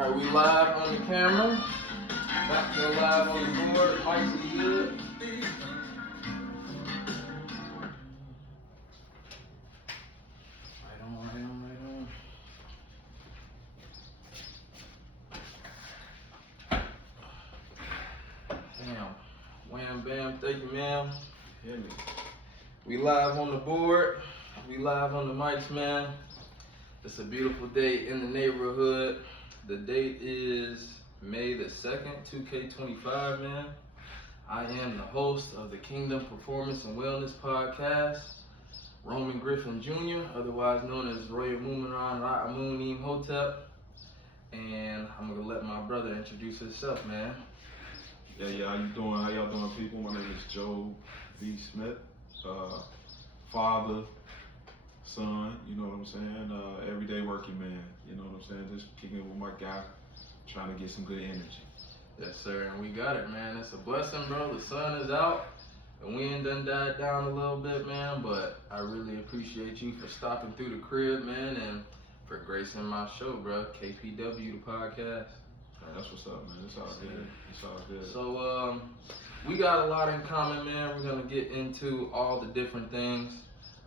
Alright, we live on the camera. Back to live on the board. Mics is good. Right on. Damn. Wham bam, thank you, ma'am. Hear me. We live on the board. We live on the mics, man. It's a beautiful day in the neighborhood. The date is May the 2nd, 2K25, man. I am the host of the Kingdom Performance and Wellness Podcast, Roman Griffin Jr., otherwise known as Royal Mumaran Ra'amunim Hotep. And I'm gonna let my brother introduce himself, man. Yeah, how you doing? How y'all doing, people? My name is Joe B. Smith, father, son, you know what I'm saying? Everyday working man, you know what I'm saying? Just kicking it with my guy, trying to get some good energy. Yes, sir, and we got it, man. It's a blessing, bro. The sun is out. The wind done died down a little bit, man, but I really appreciate you for stopping through the crib, man, and for gracing my show, bro. KPW, the podcast. Man, that's what's up, man. It's all good. It's all good. So, we got a lot in common, man. We're gonna get into all the different things.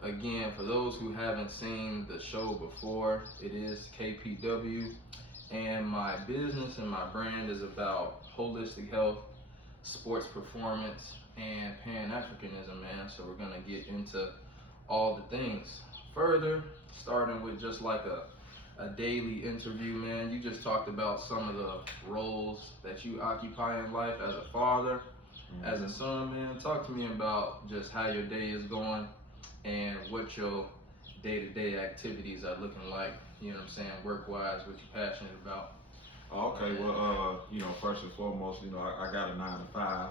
Again, for those who haven't seen the show before, it is KPW, and my business and my brand is about holistic health, sports performance, and Pan-Africanism, man. So we're gonna get into all the things. Further, starting with just like a daily interview, man. You just talked about some of the roles that you occupy in life as a father, as a son, man. Talk to me about just how your day is going and what your day-to-day activities are looking like, you know what I'm saying, work-wise, what you're passionate about. Okay, well, first and foremost, I got a 9 to 5.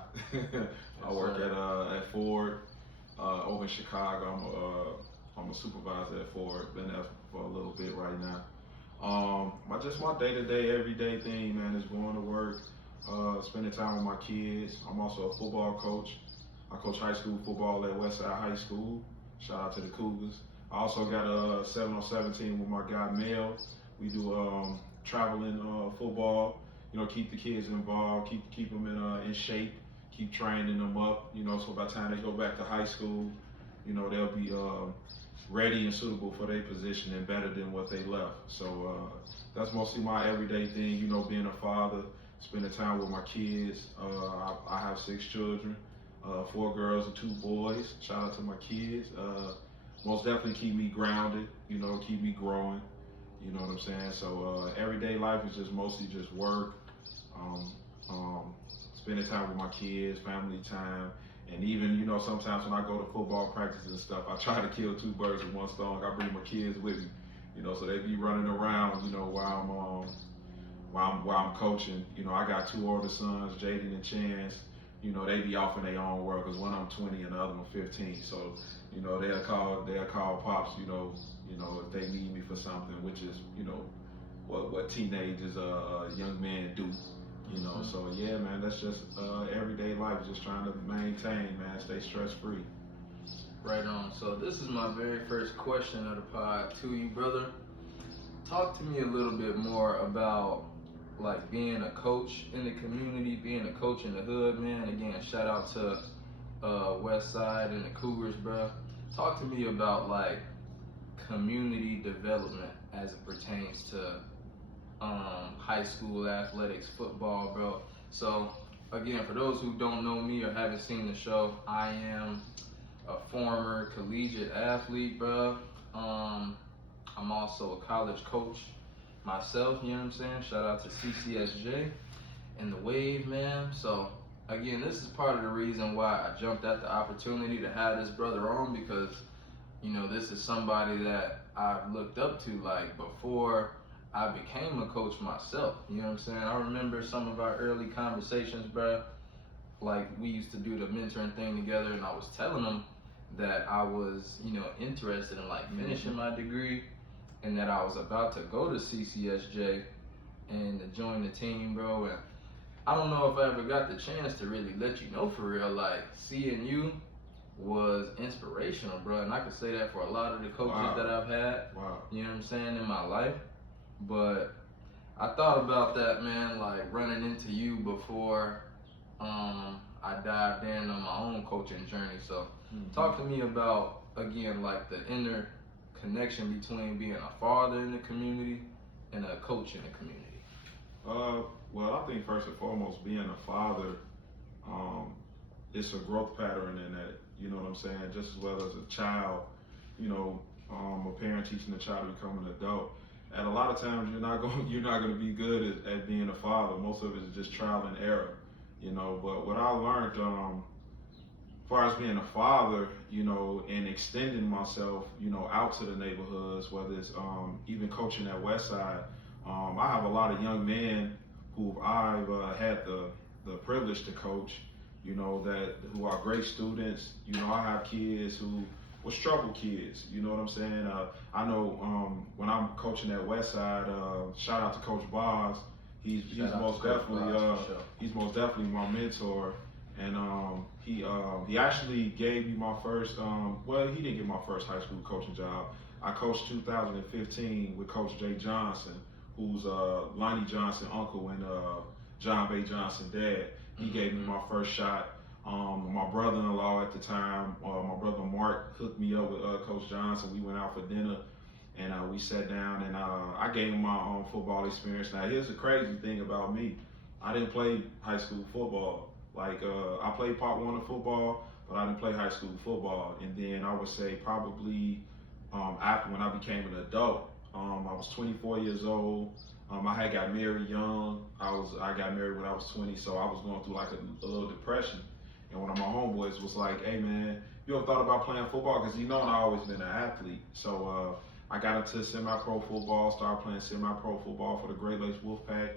I work at Ford over in Chicago. I'm a supervisor at Ford. Been there for a little bit right now. My day-to-day, everyday thing, man, is going to work, spending time with my kids. I'm also a football coach. I coach high school football at Westside High School. Shout out to the Cougars. I also got a 7-on-7 team with my guy Mel. We do traveling football. Keep the kids involved, keep them in shape, keep training them up. So by the time they go back to high school, they'll be ready and suitable for their position and better than what they left. So that's mostly my everyday thing. Being a father, spending time with my kids. I have 6 children. 4 girls and 2 boys. Shout out to my kids. Most definitely keep me grounded, keep me growing. You know what I'm saying? So everyday life is just mostly just work, spending time with my kids, family time, and even, sometimes when I go to football practice and stuff, I try to kill 2 birds with 1 stone. I bring my kids with me, so they be running around, while I'm coaching. I got 2 older sons, Jaden and Chance. They be off in their own world, because one of them 20 and the other one 15. So, they'll call pops, if they need me for something, which is, what teenagers, young men do, So yeah, man, that's just everyday life, just trying to maintain, man, stay stress free. Right on. So this is my very first question of the pod to you, brother. Talk to me a little bit more about like being a coach in the community, being a coach in the hood, man. Again, shout out to West Side and the Cougars, bro. Talk to me about like community development as it pertains to high school athletics, football, bro. So again, for those who don't know me or haven't seen the show, I am a former collegiate athlete, bro. I'm also a college coach myself, you know what I'm saying? Shout out to CCSJ and the Wave, man. So again, this is part of the reason why I jumped at the opportunity to have this brother on, because this is somebody that I've looked up to like before I became a coach myself, you know what I'm saying? I remember some of our early conversations, bro. Like we used to do the mentoring thing together, and I was telling him that I was, interested in like finishing my degree, and that I was about to go to CCSJ and to join the team, bro. And I don't know if I ever got the chance to really let you know for real, like seeing you was inspirational, bro. And I could say that for a lot of the coaches that I've had, you know what I'm saying, in my life. But I thought about that, man, like running into you before I dived in on my own coaching journey. So, talk to me about again, like the inner connection between being a father in the community and a coach in the community. Well, I think first and foremost, being a father, um, it's a growth pattern in that. You know what I'm saying? Just as well as a child, you know, a parent teaching a child to become an adult. And a lot of times you're not going to be good at being a father. Most of it is just trial and error, you know. But what I learned, as far as being a father, you know, and extending myself, you know, out to the neighborhoods, whether it's even coaching at Westside, I have a lot of young men who I've had the privilege to coach, you know, that who are great students. You know, I have kids who was trouble kids. You know what I'm saying? I know when I'm coaching at Westside, shout out to Coach Boz. He's most definitely he's most definitely my mentor, and he actually gave me my first. Well, he didn't get my first high school coaching job. I coached 2015 with Coach Jay Johnson, who's Lonnie Johnson uncle and John Bay Johnson dad. He gave me my first shot. My brother-in-law at the time, my brother Mark, hooked me up with Coach Johnson. We went out for dinner, and we sat down, and I gave him my own football experience. Now, here's the crazy thing about me. I didn't play high school football. Like, I played Pop Warner football, but I didn't play high school football. And then I would say probably after when I became an adult, I was 24 years old. I had got married young. I got married when I was 20, so I was going through like a little depression. And one of my homeboys was like, "Hey man, you ever thought about playing football?" Because I always been an athlete. So I got into semi-pro football, started playing semi-pro football for the Great Lakes Wolfpack.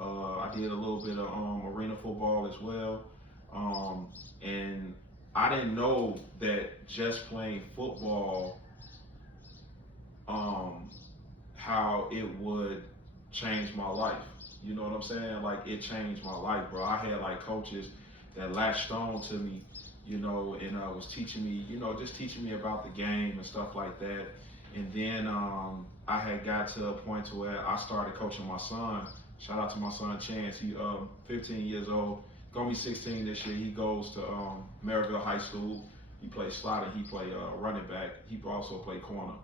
I did a little bit of arena football as well. And I didn't know that just playing football, how it would change my life. You know what I'm saying? Like, it changed my life, bro. I had like coaches that latched on to me, you know, and was teaching me, you know, just teaching me about the game and stuff like that. And then I had got to a point to where I started coaching my son. Shout out to my son Chance. He 15 years old, gonna be 16 this year. He goes to Maryville High School. He plays slot and he play running back. He also play corner.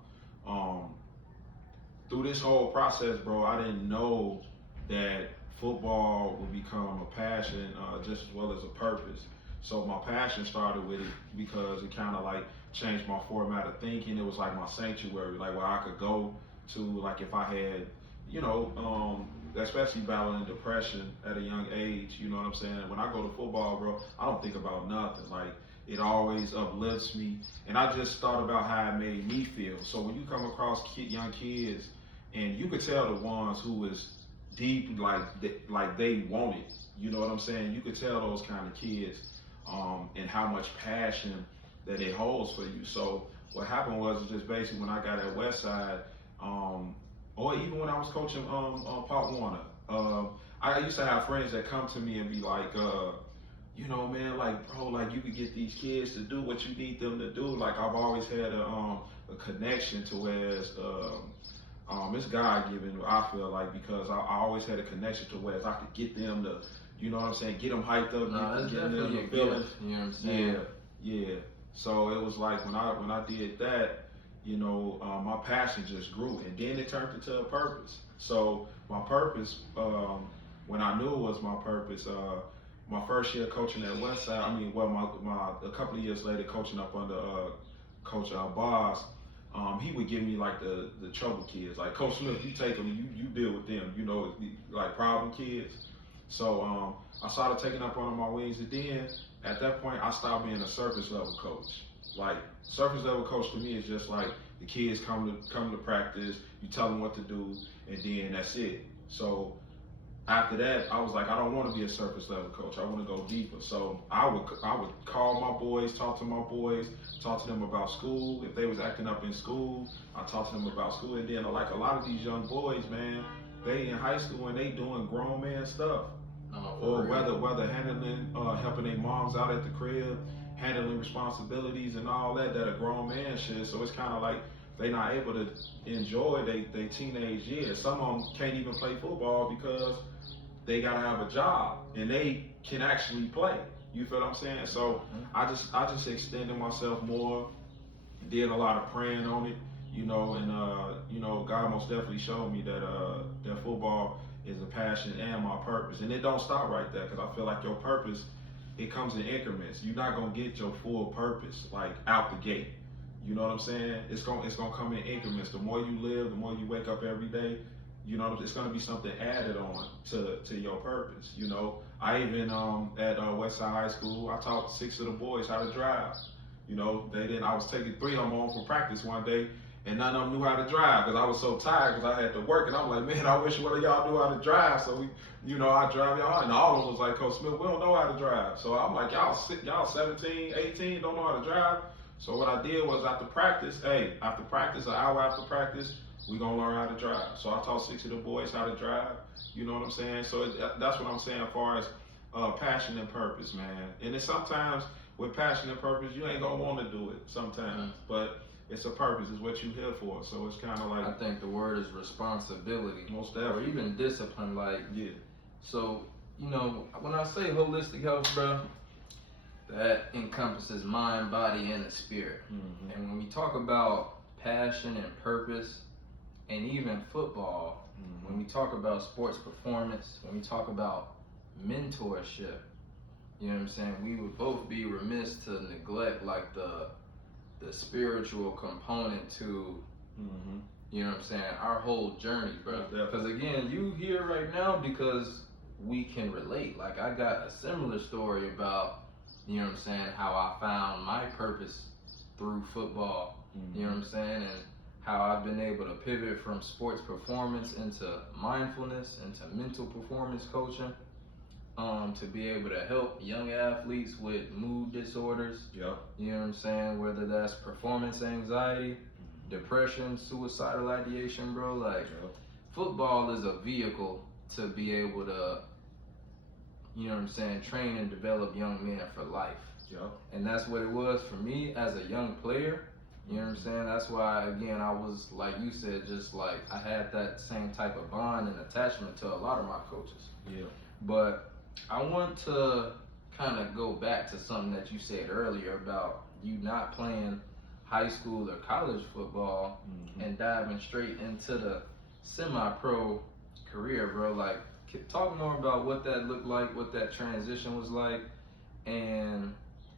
Through this whole process, bro, I didn't know that football would become a passion just as well as a purpose. So my passion started with it because it kind of like changed my format of thinking. It was like my sanctuary, like where I could go to, like if I had, you know, especially battling depression at a young age, you know what I'm saying? When I go to football, bro, I don't think about nothing. Like, it always uplifts me. And I just thought about how it made me feel. So when you come across young kids, and you could tell the ones who was deep, like they want it. You know what I'm saying? You could tell those kind of kids, and how much passion that it holds for you. So what happened was just basically when I got at Westside, or even when I was coaching Pop Warner, I used to have friends that come to me and be like, you know, man, like, bro, like you could get these kids to do what you need them to do. Like, I've always had a connection to where it's God-given, I feel like, because I always had a connection to where I could get them to, you know what I'm saying, get them hyped up, That's get them definitely the a feeling. gift, you know what I'm saying? Yeah. So it was like when I did that, you know, my passion just grew, and then it turned into a purpose. So my purpose, when I knew it was my purpose, my first year coaching at Westside, a couple of years later coaching up under Coach Boz, he would give me like the trouble kids, like, Coach Smith, you take them, you deal with them, you know, like problem kids. So I started taking up under my wings, and then at that point I stopped being a surface level coach. Like, surface level coach to me is just like the kids come to practice, you tell them what to do, and then that's it. So after that, I was like, I don't want to be a surface level coach. I want to go deeper. So I would call my boys, talk to my boys, talk to them about school. If they was acting up in school, I talk to them about school. And then like a lot of these young boys, man, they in high school and they doing grown man stuff. Or whether handling, helping their moms out at the crib, handling responsibilities and all that a grown man should. So it's kind of like they not able to enjoy their teenage years. Some of them can't even play football because they gotta have a job and they can actually play. You feel what I'm saying? So I just extended myself more, did a lot of praying on it, you know, and you know, God most definitely showed me that that football is a passion and my purpose. And it don't stop right there, because I feel like your purpose, it comes in increments. You're not gonna get your full purpose like out the gate. You know what I'm saying? It's gonna come in increments. The more you live, the more you wake up every day, you know, it's gonna be something added on to your purpose. You know, I even at Westside High School, I taught 6 of the boys how to drive. You know, they didn't. I was taking 3 of them home from practice one day, and none of them knew how to drive because I was so tired because I had to work. And I'm like, man, I wish one of y'all knew how to drive. So we, you know, I drive y'all. And all of them was like, Coach Smith, we don't know how to drive. So I'm like, y'all 17, 18, don't know how to drive. So what I did was after practice, an hour after practice, we gonna learn how to drive. So I taught 6 of the boys how to drive. You know what I'm saying? So that's what I'm saying as far as passion and purpose, man. And then sometimes with passion and purpose, you ain't gonna want to do it sometimes, but it's a purpose. It's what you here for. So it's kind of like, I think the word is responsibility, most or definitely, even discipline. Like, yeah. so you know, when I say holistic health, bro, that encompasses mind, body, and the spirit. And when we talk about passion and purpose, and even football, when we talk about sports performance, when we talk about mentorship, you know what I'm saying, we would both be remiss to neglect like the spiritual component to, you know what I'm saying, our whole journey, bro. Because again, you here right now because we can relate. Like, I got a similar story about, you know what I'm saying, how I found my purpose through football, you know what I'm saying, and how I've been able to pivot from sports performance into mindfulness, into mental performance coaching, to be able to help young athletes with mood disorders, you know what I'm saying, whether that's performance anxiety, depression, suicidal ideation, bro. Like, football is a vehicle to be able to, you know what I'm saying, train and develop young men for life. And that's what it was for me as a young player. You know what I'm saying? That's why, again, I was, like you said, just like I had that same type of bond and attachment to a lot of my coaches. But I want to kind of go back to something that you said earlier about you not playing high school or college football and diving straight into the semi-pro career, bro. Like, talk more about what that looked like, what that transition was like, and,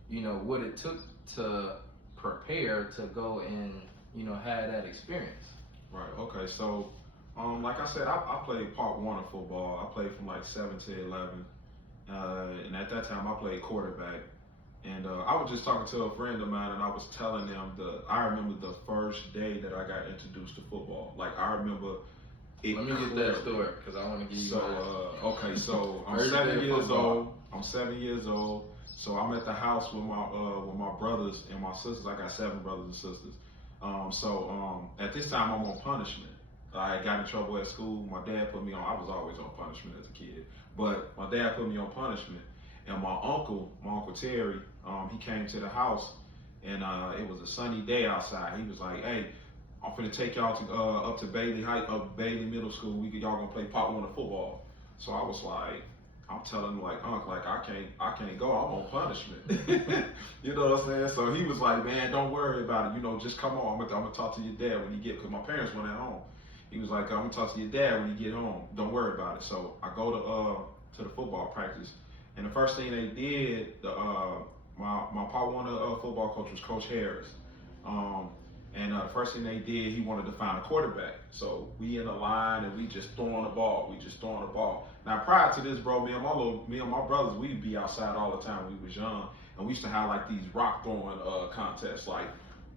you know, what it took to prepare to go and, you know, have that experience. Right, okay, so like I said, I played part 1 of football. I played from like 7 to 11, and at that time I played quarterback. And I was just talking to a friend of mine, and I was telling them I remember the first day that I got introduced to football. Like, I remember it. Let me get that story, because I want to give you okay, so I'm 7 years old. I'm 7 years old. So I'm at the house with my brothers and my sisters. I got 7 brothers and sisters. At this time I'm on punishment. I got in trouble at school. My dad put me on. I was always on punishment as a kid, but my dad put me on punishment. And my uncle Terry, he came to the house, and it was a sunny day outside. He was like, "Hey, I'm finna take y'all to up to Bailey Middle School. Y'all gonna play part 1 of football." So I was like, I'm telling him, like, Unc, like, I can't go. I'm on punishment. You know what I'm saying? So he was like, "Man, don't worry about it. You know, just come on. I'm gonna talk to your dad when you get," because my parents weren't at home. He was like, "I'm gonna talk to your dad when you get home. Don't worry about it." So I go to the football practice, and the first thing they did, my part 1 football coach was Coach Harris. And the first thing they did, he wanted to find a quarterback. So we in the line and we just throwing the ball. Now prior to this, bro, me and my brothers, we'd be outside all the time when we was young, and we used to have like these rock throwing contests. Like,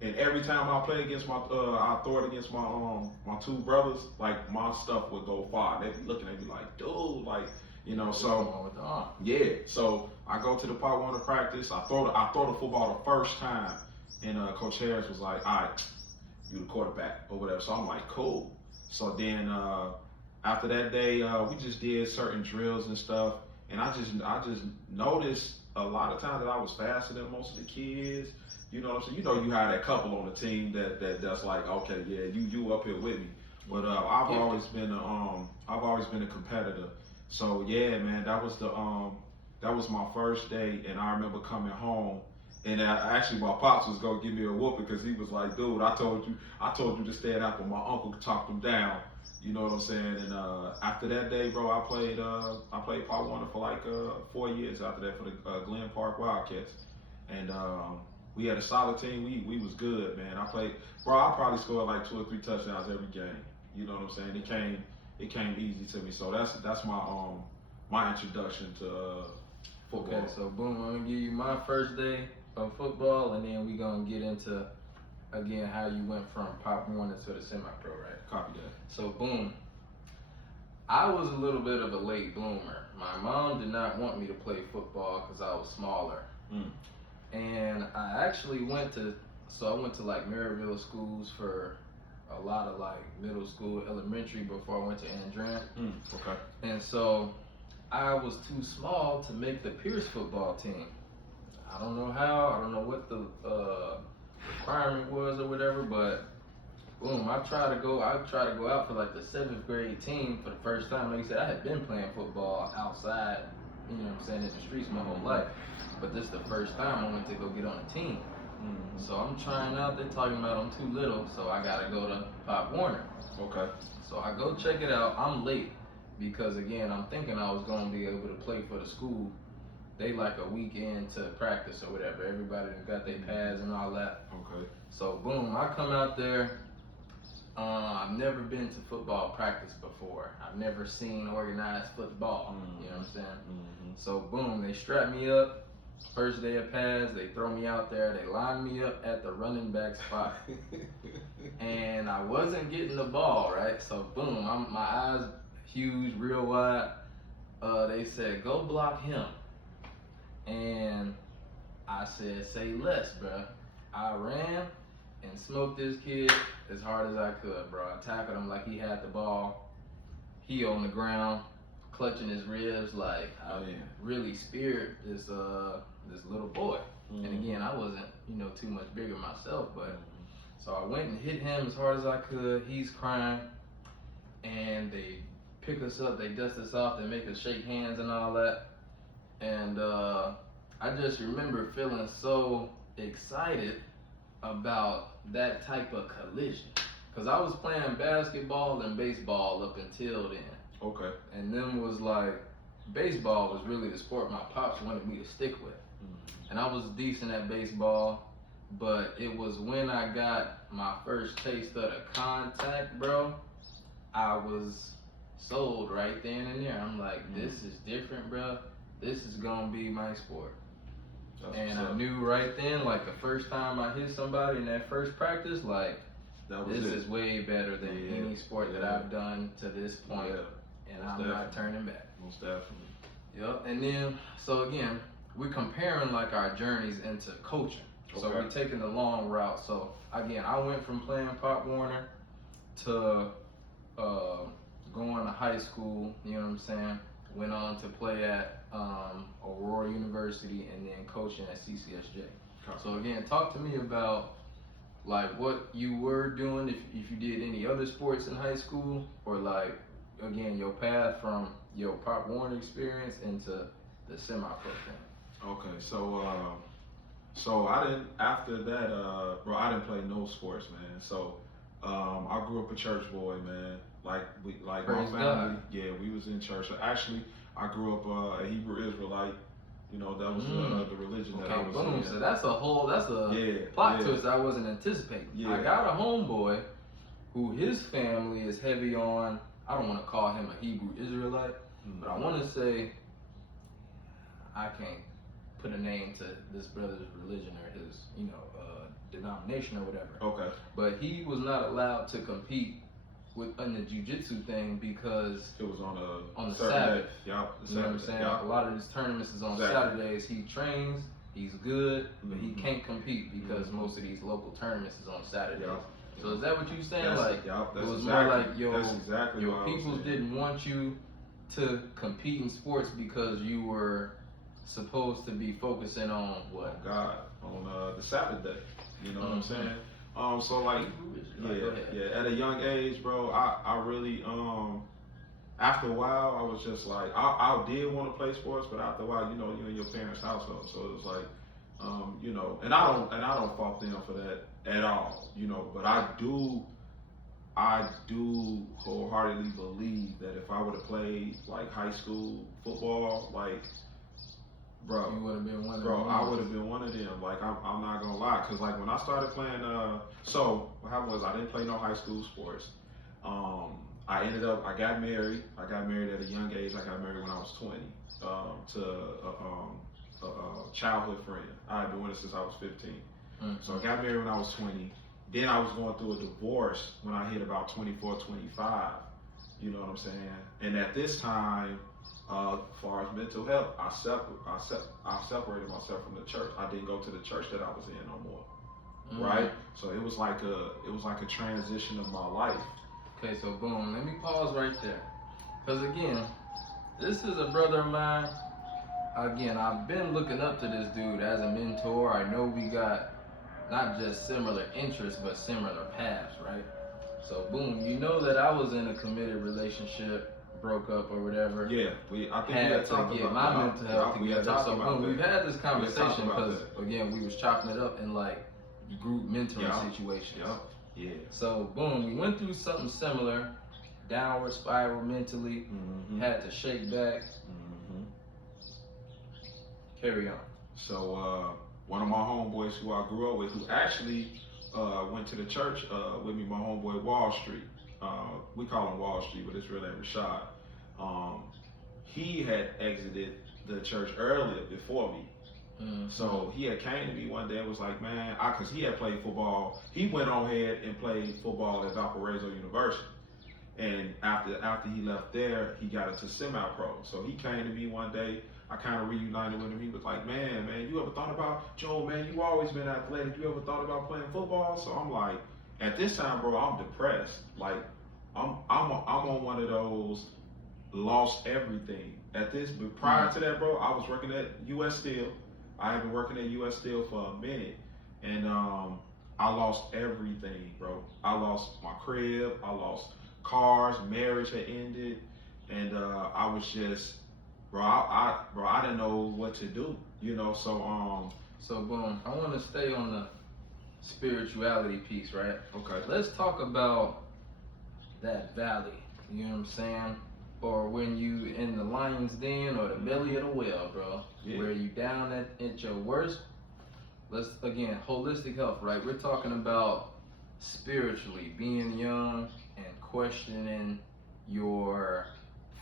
and every time I play against I throw it against my 2 brothers, like my stuff would go far. They'd be looking at me like, dude, like, you know. So yeah, so I go to the part 1 of practice. I throw the football the first time. And Coach Harris was like, "All right, you the quarterback," or whatever. So I'm like, cool. So then after that day, we just did certain drills and stuff. And I just noticed a lot of times that I was faster than most of the kids. You know what I'm saying? You know, you have that couple on the team that's like, okay, yeah, you up here with me. But I've always been a competitor. So yeah, man, that was my first day, and I remember coming home. And actually, my pops was gonna give me a whooping because he was like, "Dude, I told you to stand up," but my uncle talked him down. You know what I'm saying? And after that day, bro, I played Pop Warner for like 4 years after that for the Glen Park Wildcats, and we had a solid team. We was good, man. I probably scored like 2 or 3 touchdowns every game. You know what I'm saying? It came easy to me. So that's my introduction to football. Okay, so boom, I'm gonna give you my first day of football, and then we gonna get into again how you went from Pop Warner to the semi-pro, right? Copy that. So boom, I was a little bit of a late bloomer. My mom did not want me to play football because I was smaller, and I actually went to like Maryville schools for a lot of like middle school, elementary before I went to Andrant. Okay. And so I was too small to make the Pierce football team. I don't know how, I don't know what the requirement was or whatever, but boom, I tried to go out for like the 7th grade team for the first time. Like I said, I had been playing football outside, you know what I'm saying, in the streets my whole life. But this is the first time I went to go get on a team. So I'm trying out, they're talking about I'm too little, so I gotta go to Pop Warner. Okay. So I go check it out. I'm late because again, I'm thinking I was gonna be able to play for the school. They like a weekend to practice or whatever. Everybody got their pads and all that. Okay. So boom, I come out there. I've never been to football practice before. I've never seen organized football. You know what I'm saying? So boom, they strap me up. First day of pads, they throw me out there. They line me up at the running back spot, and I wasn't getting the ball right. So boom, my eyes huge, real wide. They said go block him, and I said say less, bruh. I ran and smoked this kid as hard as I could, bro. I tackled him like he had the ball. He on the ground, clutching his ribs like I really speared this little boy. And again, I wasn't, too much bigger myself, but so I went and hit him as hard as I could. He's crying, and they pick us up, they dust us off, they make us shake hands and all that. And I just remember feeling so excited about that type of collision, because I was playing basketball and baseball up until then. Okay. And then was like, baseball was really the sport my pops wanted me to stick with. And I was decent at baseball, but it was when I got my first taste of the contact, bro, I was sold right then and there. I'm like, this is different, bro. This is gonna be my sport. And I knew right then, like the first time I hit somebody in that first practice, like, this is way better than any sport that I've done to this point. And I'm not turning back. Most definitely. Yep. And then, so again, we're comparing like our journeys into coaching. So we're taking the long route. So again, I went from playing Pop Warner to going to high school, you know what I'm saying? Went on to play at Aurora University and then coaching at CCSJ. So again, talk to me about like what you were doing, if you did any other sports in high school, or like, again, your path from your Pop Warner experience into the semi-pro thing. Okay, so I didn't, after that, bro, I didn't play no sports, man. So I grew up a church boy, man. Like my family, God. Yeah, we was in church. Actually, I grew up a Hebrew Israelite. You know, that was the religion that I was boom. in. So that's a plot twist I wasn't anticipating. I got a homeboy who his family is heavy on, I don't want to call him a Hebrew Israelite, but I want to say, I can't put a name to this brother's religion or his, denomination or whatever. Okay. But he was not allowed to compete in the jiu-jitsu thing because it was on the Sabbath. You know what I'm saying? Yep. A lot of his tournaments is on Saturdays. He trains, he's good, but he can't compete because most of these local tournaments is on Saturdays. Yep. So is that what you saying? That's it was exactly, more like your peoples didn't want you to compete in sports because you were supposed to be focusing on what? God, on the Sabbath day. You know what I'm saying? So like, yeah. At a young age, bro, I really after a while, I was just like, I did want to play sports, but after a while, you know, you're in your parents' household, so it was like, you know, and I don't fault them for that at all, you know, but I do wholeheartedly believe that if I would have played like high school football, like, bro, You would have been one of bro, them. I would have been one of them. Like, I'm not gonna lie, cause like when I started playing, so what happened was I didn't play no high school sports. I got married. I got married at a young age. I got married when I was 20 to a childhood friend. I had been with her since I was 15. So I got married when I was 20. Then I was going through a divorce when I hit about 24, 25. You know what I'm saying? And at this time, as far as mental health, I separated myself from the church. I didn't go to the church that I was in no more. Right? So it was like a transition of my life. Okay, so boom, let me pause right there. Because again, this is a brother of mine. Again, I've been looking up to this dude as a mentor. I know we got not just similar interests, but similar paths, right? So boom, you know that I was in a committed relationship, broke up or whatever. Yeah, I think had we had to talked get about my that. mental health together. So boom, we've had this talked conversation about because again, we was chopping it up in like group mentoring situations. Yeah. So boom, we went through something similar, downward spiral mentally, had to shake back. Carry on. So one of my homeboys who I grew up with, who actually went to the church with me, my homeboy Wall Street. We call him Wall Street, but his real name is Rashad. He had exited the church earlier before me. So he had came to me one day and was like, man, cause he had played football. He went on ahead and played football at Valparaiso University. And after he left there, he got into semi-pro. So he came to me one day. I kind of reunited with him. He was like, man, you ever thought about, Joe, man, you always been athletic. You ever thought about playing football? So I'm like, at this time, bro, I'm depressed. Like, I'm on one of those lost everything. But prior to that, bro, I was working at U.S. Steel. I had been working at U.S. Steel for a minute, and I lost everything, bro. I lost my crib, I lost cars, marriage had ended, and I was just, bro, I didn't know what to do, you know. So boom, I want to stay on the spirituality piece, right? Okay. Let's talk about that valley. You know what I'm saying? Or when you in the lion's den or the belly of the whale, bro, where you down at your worst. Let's again, holistic health, right? We're talking about spiritually being young and questioning your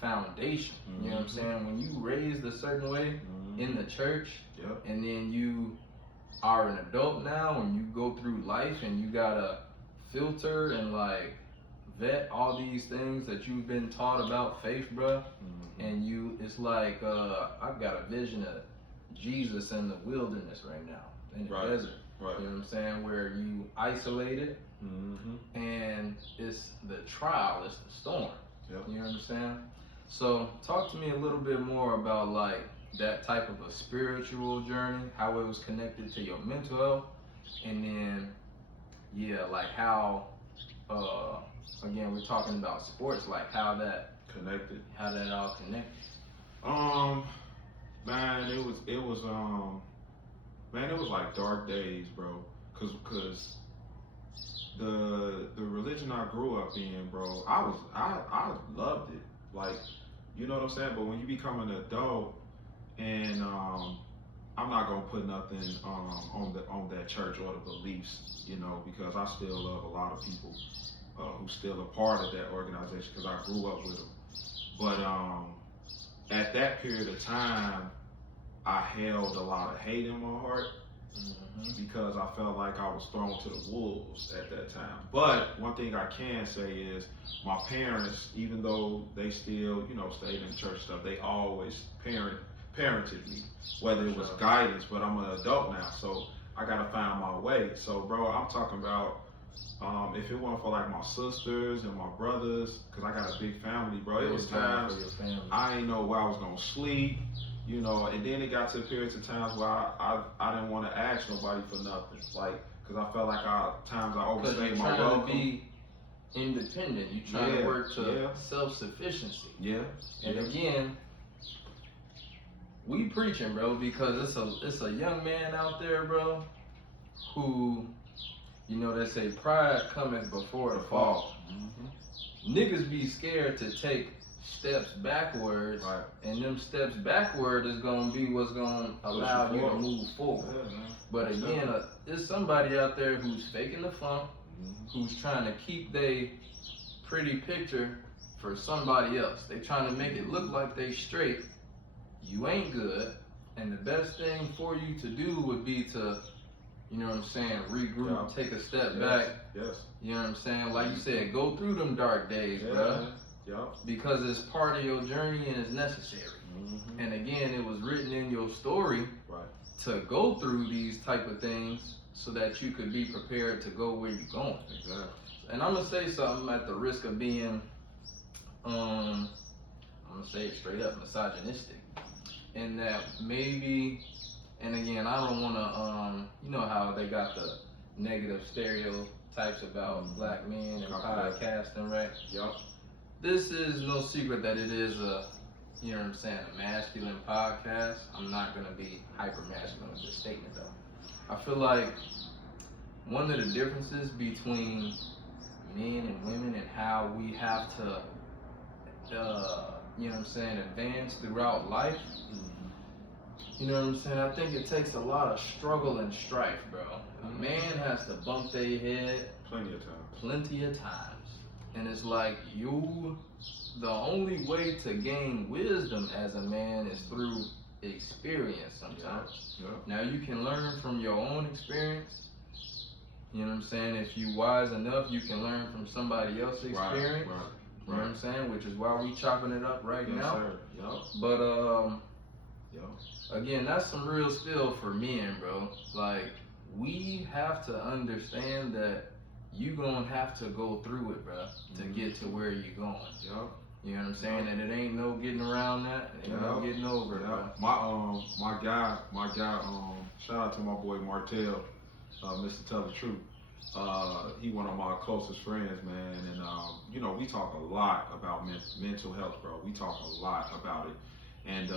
foundation. You know what I'm saying? When you raised a certain way in the church, and then you are an adult now, and you go through life and you gotta filter and like vet all these things that you've been taught about faith, bro. And it's like I've got a vision of Jesus in the wilderness right now, in the desert. Right. You know what I'm saying? Where you isolated, and it's the trial, it's the storm. You know what I'm saying? So talk to me a little bit more about like that type of a spiritual journey, how it was connected to your mental health, and then like how again, we're talking about sports, like how that all connected. Man, it was like dark days, bro. Cause the religion I grew up in, bro, I loved it. Like, you know what I'm saying? But when you become an adult, and I'm not gonna put nothing on that church or the beliefs, you know, because I still love a lot of people who's still a part of that organization because I grew up with them. But at that period of time, I held a lot of hate in my heart because I felt like I was thrown to the wolves at that time. But one thing I can say is my parents, even though they still, you know, stayed in church stuff, they always parented me, whether it was guidance, but I'm an adult now, so I gotta find my way. So, bro, I'm talking about if it weren't for like my sisters and my brothers, cause I got a big family, bro. It was times I ain't know where I was gonna sleep. you know, and then it got to periods of times where I didn't want to ask nobody for nothing, like, because I felt like times I overstayed my welcome. To be independent, you trying to work to self-sufficiency. Yeah. And again, we preaching, bro, because it's a young man out there, bro, who, you know, they say pride cometh before the fall. Niggas be scared to take steps backwards, and them steps backward is gonna be what's gonna allow you to move forward. But again, there's somebody out there who's faking the funk, who's trying to keep their pretty picture for somebody else. They trying to make it look like they straight. You ain't good, and the best thing for you to do would be to, you know what I'm saying, regroup, take a step back. You know what I'm saying? Like you said, go through them dark days, bro. Because it's part of your journey and it's necessary. And again, it was written in your story to go through these type of things so that you could be prepared to go where you're going. And I'm gonna say something at the risk of being, I'm gonna say it straight up, misogynistic. And that maybe, and again, I don't wanna, you know how they got the negative stereotypes about black men and podcasting, right? This is no secret that it is a, you know what I'm saying, a masculine podcast. I'm not gonna be hyper masculine with this statement though. I feel like one of the differences between men and women and how we have to, you know what I'm saying, advance throughout life. You know what I'm saying? I think it takes a lot of struggle and strife, bro. A man has to bump their head plenty of times. And it's like the only way to gain wisdom as a man is through experience sometimes. Now you can learn from your own experience. You know what I'm saying? If you wise enough, you can learn from somebody else's experience. You know what I'm saying? Which is why we chopping it up right now. But again, that's some real still for men, bro. Like, we have to understand that you gonna have to go through it, bro, to get to where you're going. You know what I'm saying? And it ain't no getting around that. It ain't no getting over it, bro. My guy, shout out to my boy Martell, Mr. Tell the Truth. He one of my closest friends, man, and you know, we talk a lot about mental health, bro. We talk a lot about it, and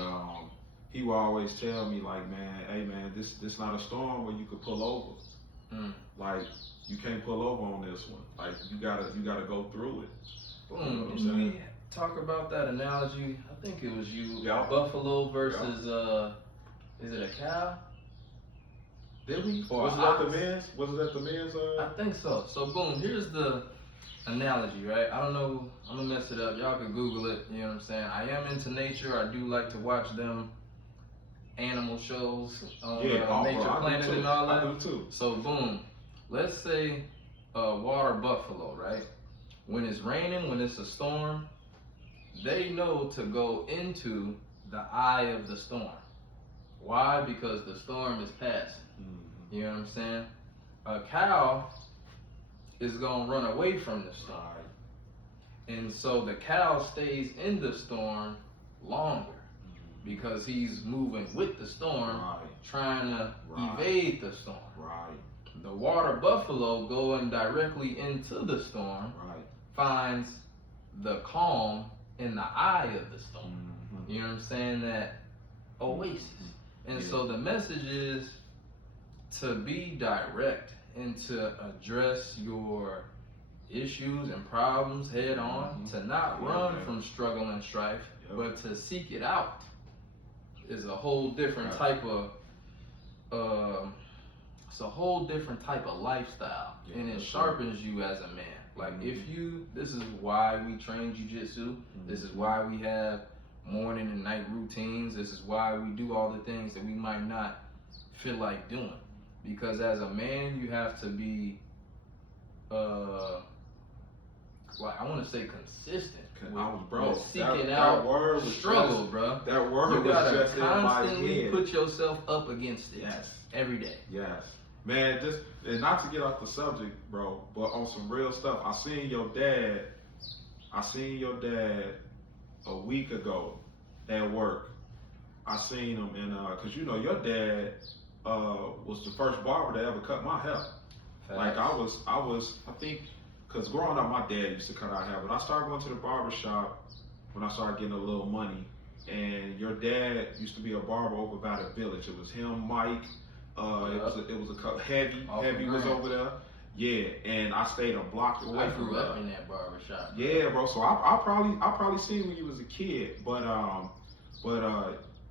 he will always tell me, like, man, hey man, this not a storm where you could pull over. Like, you can't pull over on this one. Like, you gotta go through it. Boom. Didn't we talk about that analogy? I think it was you. Buffalo versus is it a cow? Did we? Was it at the men's? Was it at the men's? I think so. So boom, here's the analogy, right? I don't know, I'm gonna mess it up. Y'all can Google it, you know what I'm saying? I am into nature. I do like to watch them animal shows on Nature Planet and all that. I do too. So boom, let's say a water buffalo, right? When it's raining, when it's a storm, they know to go into the eye of the storm. Why? Because the storm is passing. You know what I'm saying? A cow is gonna run away from the storm. And so the cow stays in the storm longer because he's moving with the storm, trying to evade the storm. The water buffalo going directly into the storm finds the calm in the eye of the storm. You know what I'm saying? That oasis. And so the message is to be direct and to address your issues and problems head on, to not run from struggle and strife, but to seek it out is a whole different type of it's a whole different type of lifestyle, and it sharpens you as a man. Like, if you, this is why we train jiu-jitsu, this is why we have morning and night routines, this is why we do all the things that we might not feel like doing. Because as a man, you have to be, like, I want to say consistent. With seeking out word struggle, bro. That word you gotta was just constantly in my head. put yourself up against it. Every day. Man, just, and not to get off the subject, bro, but on some real stuff. I seen your dad a week ago at work. I seen him, and cause you know your dad was the first barber to ever cut my hair. Like I think, cause growing up, my dad used to cut our hair, but I started going to the barber shop when I started getting a little money. And your dad used to be a barber over by the village. It was him, Mike. It was a couple. Heavy was over there. Yeah, and I stayed a block away from grew up in that barber shop. Yeah, bro. So I probably seen when you was a kid, but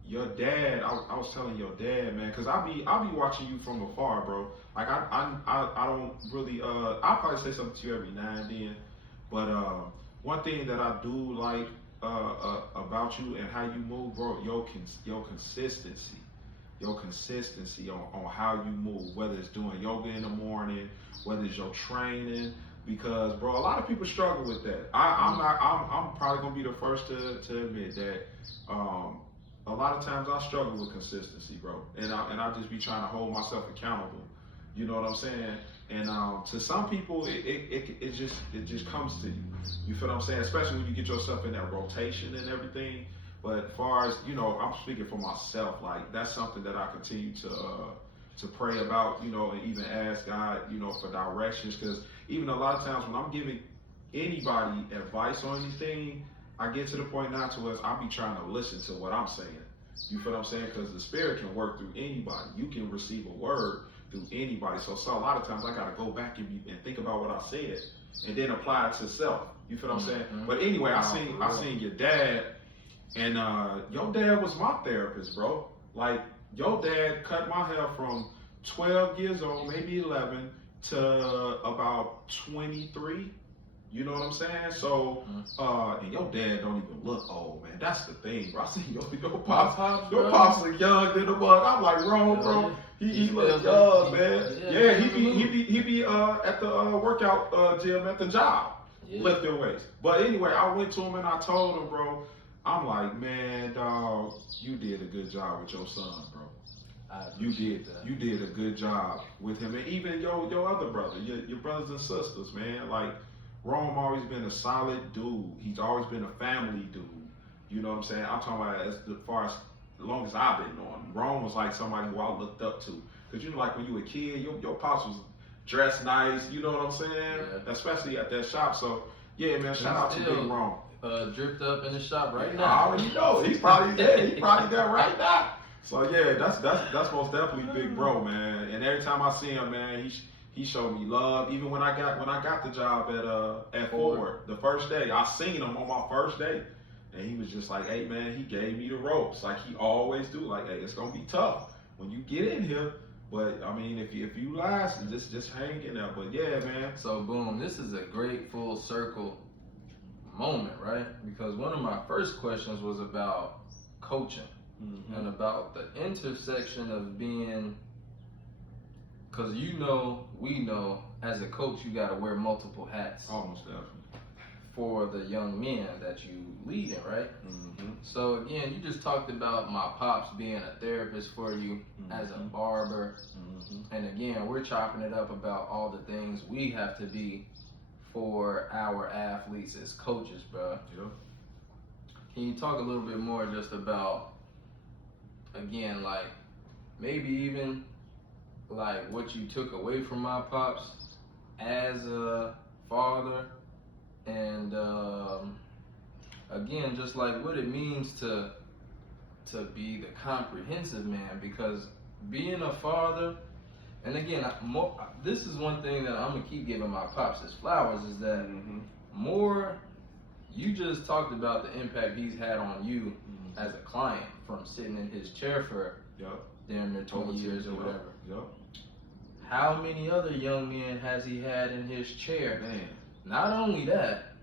your dad, I was telling your dad, man, cause I be watching you from afar, bro. Like I don't really I'll probably say something to you every now and then, but one thing that I do like about you and how you move, bro, your consistency on how you move, whether it's doing yoga in the morning, whether it's your training, because bro, a lot of people struggle with that. I'm probably gonna be the first to admit that a lot of times I struggle with consistency, bro, and I just be trying to hold myself accountable. You know what I'm saying? And to some people, it just comes to you. You feel what I'm saying? Especially when you get yourself in that rotation and everything. But as far as, you know, I'm speaking for myself. Like that's something that I continue to pray about, you know, and even ask God, you know, for directions. Because even a lot of times when I'm giving anybody advice on anything, I get to the point now to where I be trying to listen to what I'm saying. You feel what I'm saying? Because the Spirit can work through anybody. You can receive a word through anybody. So a lot of times I gotta go back and think about what I said and then apply it to self. You feel what I'm saying? But anyway, I seen your dad, and your dad was my therapist, bro. Like your dad cut my hair from 12 years old, maybe 11, to about 23. You know what I'm saying? So, and your dad don't even look old, man. That's the thing, bro. I see your pops look young than the bug. I'm like, bro. He look young, man. Yeah, he be at the workout gym at the job, lifting weights. But anyway, I went to him and I told him, bro. I'm like, man, dog, you did a good job with your son, bro. You did a good job with him, and even your other brother, your brothers and sisters, man. Like Rome always been a solid dude. He's always been a family dude. You know what I'm saying? I'm talking about as far as long as I've been knowing him. Rome was like somebody who I looked up to. Cause you know, like when you were a kid, your pops was dressed nice. You know what I'm saying? Yeah. Especially at that shop. So yeah, man, shout out to Big Rome. Dripped up in the shop right now. I already know. He's probably there. He's probably there right now. So yeah, that's most definitely Big Bro, man. And every time I see him, man, he showed me love. Even when I got the job at Ford, the first day, I seen him on my first day, and he was just like, hey man, he gave me the ropes like he always do. Like, hey, it's gonna be tough when you get in here, but I mean, if you last, just hang in there. But yeah, man. So boom, this is a great full circle moment, right? Because one of my first questions was about coaching and about the intersection of being, because we know as a coach you got to wear multiple hats. Almost definitely. For the young men that you lead in, right? So again, you just talked about my pops being a therapist for you as a barber, and again, we're chopping it up about all the things we have to be for our athletes as coaches, bro. Yeah. Can you talk a little bit more just about, again, like maybe even like what you took away from my pops as a father, and again, just like what it means to be the comprehensive man, because being a father. And again, this is one thing that I'm gonna keep giving my pops his flowers, is that more, you just talked about the impact he's had on you as a client from sitting in his chair for damn near 20 years or whatever. How many other young men has he had in his chair? Man. Not only that,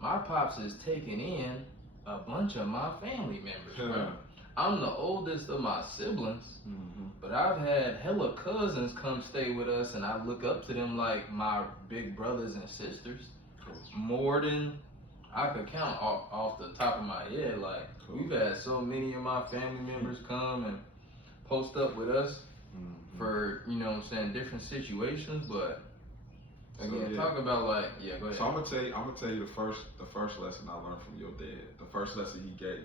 my pops is taking in a bunch of my family members, bro. I'm the oldest of my siblings, but I've had hella cousins come stay with us, and I look up to them like my big brothers and sisters, more than I could count off the top of my head. Like, we've had so many of my family members come and post up with us for, you know what I'm saying, different situations. But again, talk about like, go ahead. So I'm gonna tell you the first lesson I learned from your dad. The first lesson he gave me.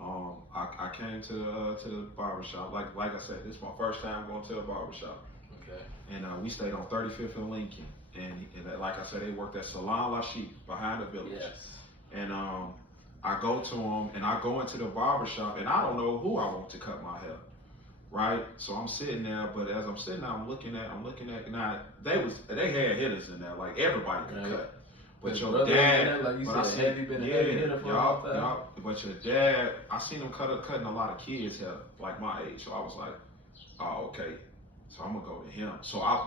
I came to the barbershop. Like I said, this is my first time going to a barbershop. Okay. And we stayed on 35th and Lincoln. And like I said, they worked at Salon La Chic behind the village. Yes. And I go to them, and I go into the barbershop, and I don't know who I want to cut my hair. Right? So I'm sitting there, but as I'm sitting there, I'm looking at, now they had hitters in there, like everybody could cut. But your dad, like you but said, I have you been a heavy hitter for a long time? but your dad, I seen him cutting a lot of kids' hair, like my age. So I was like, oh, okay. So I'm gonna go to him.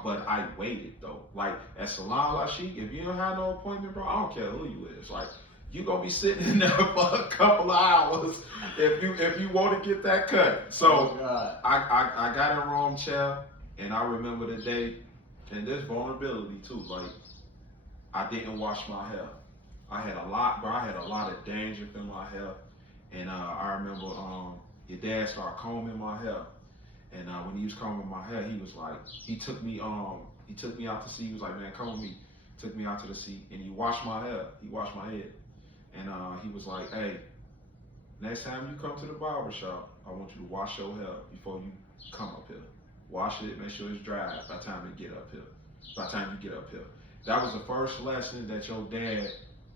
But I waited though. Like at Salon La Chic, if you don't have no appointment, bro, I don't care who you is. Like you gonna be sitting in there for a couple of hours if you want to get that cut. So I got in a wrong chair, and I remember the day, and this vulnerability too. Like I didn't wash my hair. I had a lot, bro. I had a lot of dandruff in my hair, and I remember your dad started combing my hair. And when he was combing my hair, he was like, he took me out to see. He was like, man, come with me. Took me out to the seat, and he washed my hair. He washed my head, and he was like, hey, next time you come to the barbershop, I want you to wash your hair before you come up here. Wash it, make sure it's dry by the time you get up here. That was the first lesson that your dad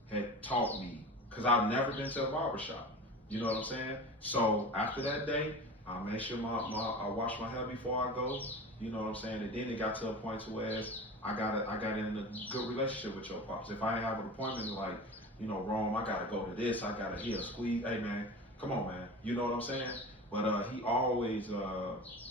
had taught me, because I've never been to a barbershop. You know what I'm saying? So after that day, I made sure I wash my hair before I go. You know what I'm saying? And then it got to a point to where I got in a good relationship with your pops. If I didn't have an appointment like, you know, Rome, I gotta go to this, I gotta hear a squeeze. Hey man, come on man. You know what I'm saying? But he always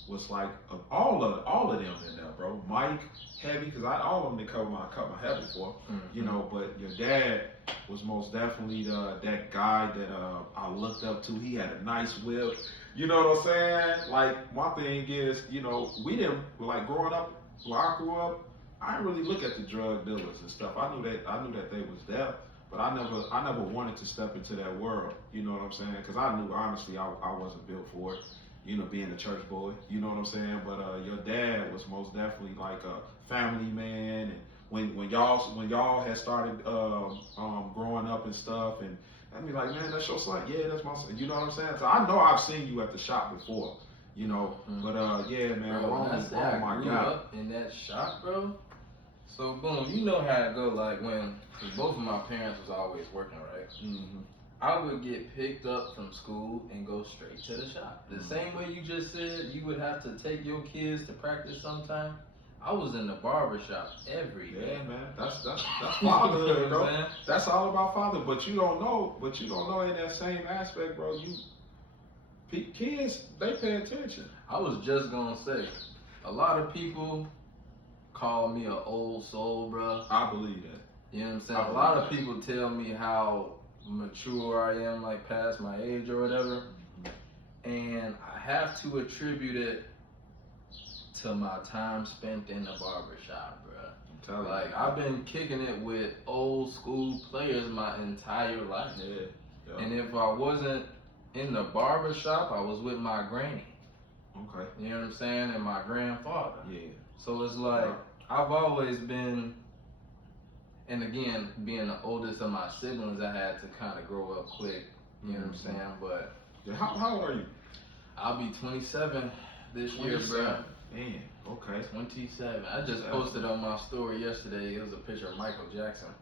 was like all of them in there, bro. Mike, heavy, because all of them cut my hair before. Mm-hmm. You know, but your dad was most definitely that guy that I looked up to. He had a nice whip. You know what I'm saying? Like my thing is, you know, we didn't like growing up. Where I grew up, I didn't really look at the drug dealers and stuff. I knew that they was there. But I never wanted to step into that world, you know what I'm saying? Because I knew, honestly, I wasn't built for it, you know, being a church boy, you know what I'm saying? But your dad was most definitely like a family man. And when y'all had started growing up and stuff, and I'd be like, man, that's your son? Yeah, that's my son. You know what I'm saying? So I know I've seen you at the shop before, you know. But yeah, man, bro, oh my God. Up in that shop, bro. So boom, you know how it go. Like when, cause both of my parents was always working, right? Mm-hmm. I would get picked up from school and go straight to the shop. The same way you just said you would have to take your kids to practice sometime. I was in the barber shop every day. Yeah, man, that's fatherhood, bro. That's all about father. But you don't know in that same aspect, bro. Kids, they pay attention. I was just gonna say, a lot of people call me an old soul, bro. I believe that. You know what I'm saying? A lot of people tell me how mature I am, like past my age or whatever. And I have to attribute it to my time spent in the barbershop, bro. Like, I've been kicking it with old school players my entire life. Yeah. And if I wasn't in the barbershop, I was with my granny. Okay. You know what I'm saying? And my grandfather. Yeah. So it's like, I've always been, and again, being the oldest of my siblings, I had to kind of grow up quick. You know what I'm saying? But yeah, how old are you? I'll be 27 this year, bro. Man, okay. 27. I just posted on my story yesterday. It was a picture of Michael Jackson,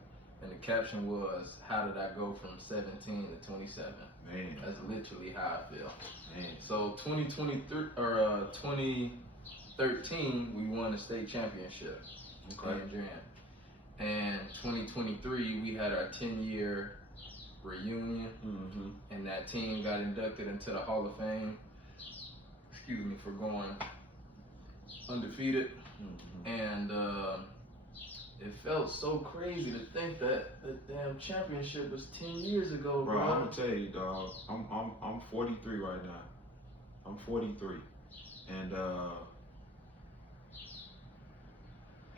and the caption was, "How did I go from 17 to 27?" Man, that's literally how I feel. Man. So 2023 or 2013, we won the state championship. Okay. And 2023, we had our 10-year reunion, and that team got inducted into the Hall of Fame. Excuse me, for going undefeated. And it felt so crazy to think that the damn championship was 10 years ago, bro. I'm gonna tell you, dog. I'm 43 right now. I'm 43, and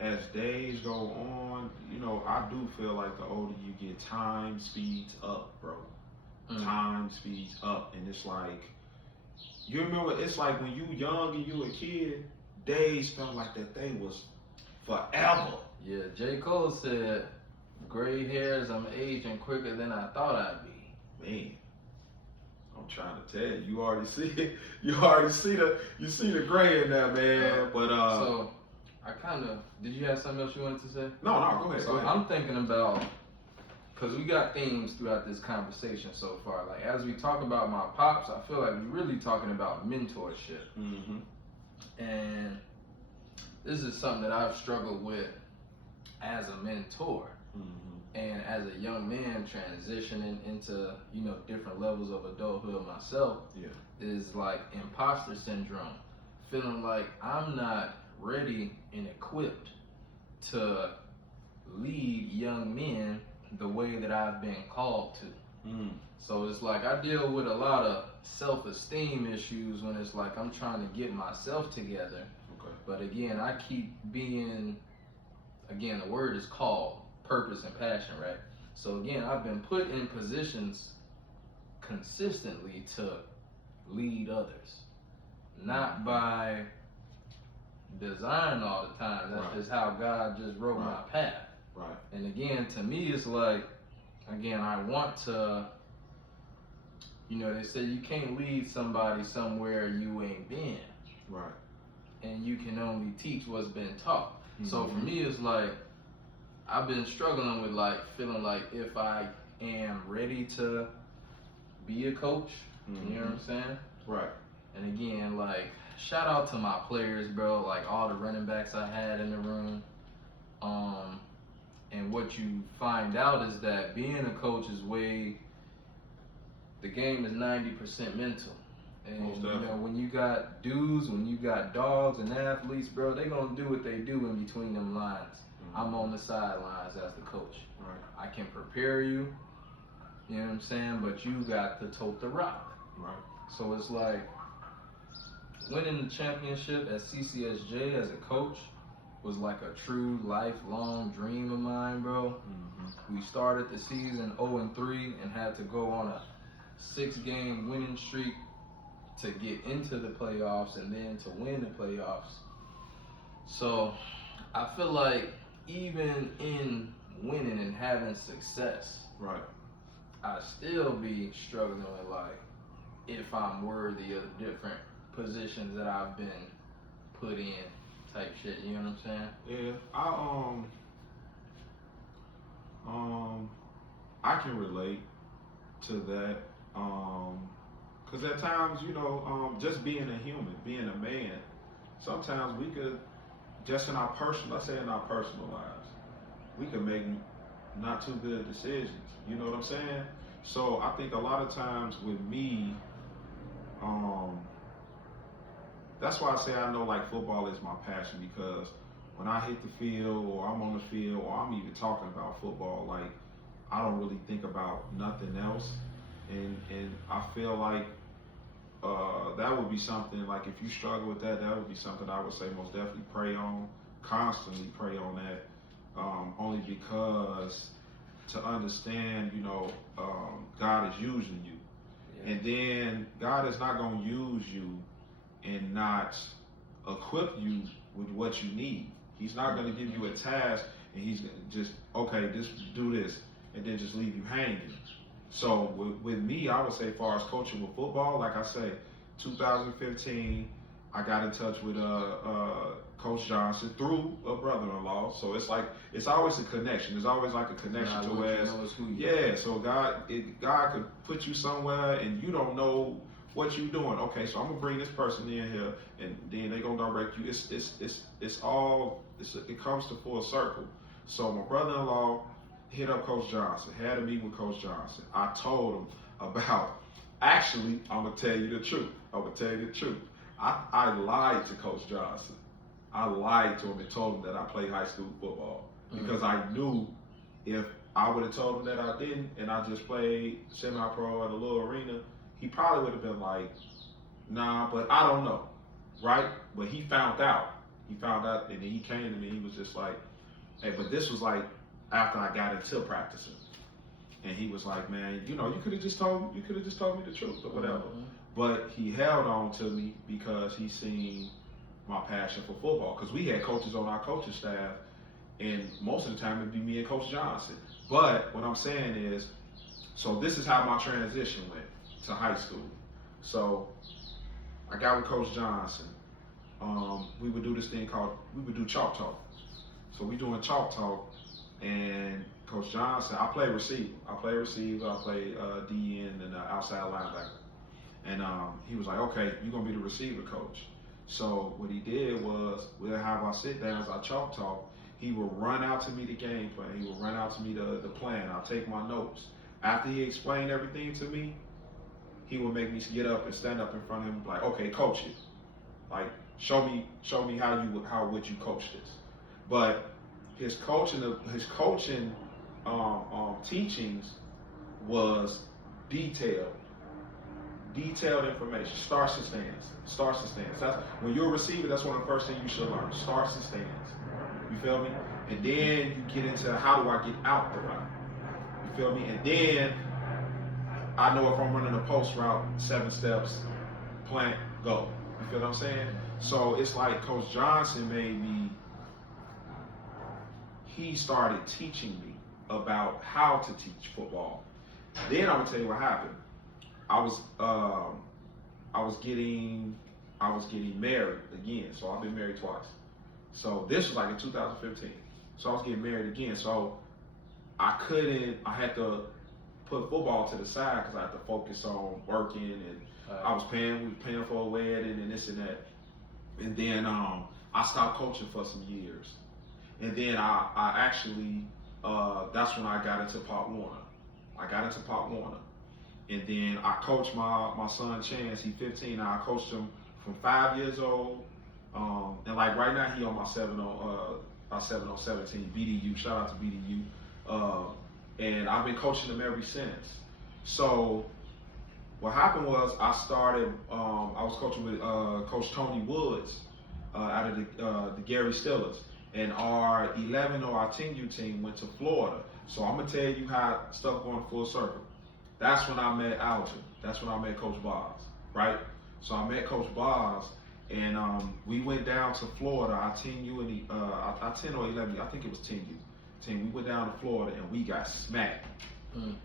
as days go on, you know, I do feel like the older you get, time speeds up, bro. Time speeds up, and it's like, you remember, it's like when you young and you a kid, days felt like that thing was forever. Yeah, J. Cole said, gray hairs, I'm aging quicker than I thought I'd be. Man, I'm trying to tell you. You already see it. You see the gray in there, man. But so I kind of, did you have something else you wanted to say? No, go ahead. So I'm thinking about, because we got themes throughout this conversation so far. Like, as we talk about my pops, I feel like we're really talking about mentorship. Mm-hmm. And this is something that I've struggled with as a mentor. Mm-hmm. And as a young man transitioning into, different levels of adulthood myself, is like imposter syndrome. Feeling like I'm not ready and equipped to lead young men the way that I've been called to. So it's like I deal with a lot of self-esteem issues when it's like I'm trying to get myself together. Okay. But again, I keep being, the word is called purpose and passion, right? So again, I've been put in positions consistently to lead others, not by design all the time. That's just how God just wrote my path. Right. And again, to me, it's like, I want to, they say you can't lead somebody somewhere you ain't been. Right. And you can only teach what's been taught. Mm-hmm. So for me, it's like, I've been struggling with like feeling like if I am ready to be a coach, Mm-hmm. you know what I'm saying? Right. And again, like, shout out to my players, bro, like all the running backs I had in the room. And what you find out is that being a coach is the game is 90% mental. And when you got dudes, when you got dogs and athletes, bro, they gonna do what they do in between them lines. Mm-hmm. I'm on the sidelines as the coach. Right. I can prepare you, you know what I'm saying, but you got to tote the rock. Right. So it's like winning the championship at CCSJ as a coach was like a true lifelong dream of mine, bro. Mm-hmm. We started the season 0-3 and had to go on a 6-game winning streak to get into the playoffs and then to win the playoffs. So I feel like even in winning and having success, right, I still be struggling with like if I'm worthy of different positions that I've been put in type shit, you know what I'm saying? Yeah, I can relate to that. Cause at times, just being a human, being a man, sometimes we could, just in our personal, let's say in our personal lives, we could make not too good decisions. You know what I'm saying? So I think a lot of times with me, that's why I say I know like football is my passion, because when I hit the field or I'm on the field or I'm even talking about football, like I don't really think about nothing else. And I feel like that would be something, like if you struggle with that, that would be something I would say most definitely pray on, constantly pray on that, only because to understand, God is using you. Yeah. And then God is not going to use you and not equip you with what you need. He's not going to give you a task and he's just, okay, just do this, and then just leave you hanging. So with me, I would say, as far as coaching with football, like I say, 2015, I got in touch with Coach Johnson through a brother-in-law. So it's like, it's always a connection. There's always like a connection to where, so God could put you somewhere and you don't know what you're doing. Okay, so I'm gonna bring this person in here, and then they're gonna direct you. It comes to full circle. So my brother-in-law hit up Coach Johnson, had a meeting with Coach Johnson. I told him about, actually, I'm gonna tell you the truth. I lied to Coach Johnson. I lied to him and told him that I played high school football, because I knew if I would have told him that I didn't and I just played semi-pro at a little arena, he probably would have been like, nah, but I don't know, right? But he found out, and then he came to me, he was just like, hey, but this was like after I got into practicing. And he was like, man, you could have just told me the truth or whatever. Mm-hmm. But he held on to me because he seen my passion for football. Because we had coaches on our coaching staff, and most of the time it'd be me and Coach Johnson. But what I'm saying is, so this is how my transition went to high school. So I got with Coach Johnson. We would do this thing we would do chalk talk. So we doing chalk talk, and Coach Johnson, I play receiver. I play DN and outside linebacker. And he was like, okay, you're going to be the receiver coach. So what he did was, we'll have our sit downs, our chalk talk. He would run out to me the game plan. He would run out to me the plan. I'll take my notes. After he explained everything to me, he would make me get up and stand up in front of him, like, okay, coach it. Like, show me how would you coach this. But his coaching teachings was detailed information. Starts and stands. That's when you're a receiver. That's one of the first things you should learn. Starts and stands. You feel me? And then you get into how do I get out the route. You feel me? And then I know if I'm running a post route, 7 steps, plant, go. You feel what I'm saying? So it's like Coach Johnson he started teaching me about how to teach football. Then I'm gonna tell you what happened. I was getting married again. So I've been married twice. So this was like in 2015. So I was getting married again. So I had to put football to the side because I had to focus on working, and we was paying for a wedding and this and that. And then I stopped coaching for some years. And then I actually, that's when I got into Pop Warner. And then I coached my son Chance. He's 15 now. I coached him from 5 years old. And like right now he on my 7-on-17 BDU. Shout out to BDU. And I've been coaching him ever since. So what happened was I was coaching with Coach Tony Woods out of the Gary Steelers. And our 11 or our 10U team went to Florida. So I'm going to tell you how stuff going full circle. That's when I met Alton. That's when I met Coach Boz, right? So I met Coach Boz, and we went down to Florida. Our 10U and our 10 or 11, I think it was 10U team. We went down to Florida and we got smacked.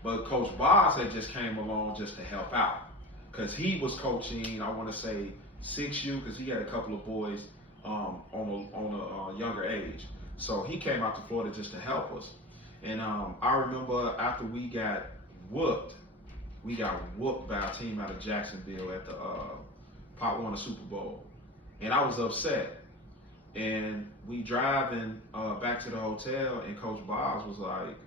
But Coach Boz had just came along just to help out, because he was coaching, I want to say 6U, because he had a couple of boys on a younger age. So he came out to Florida just to help us. And I remember after we got whooped by a team out of Jacksonville at the Pop Warner Super Bowl. And I was upset. And we driving back to the hotel, and Coach Boz was like,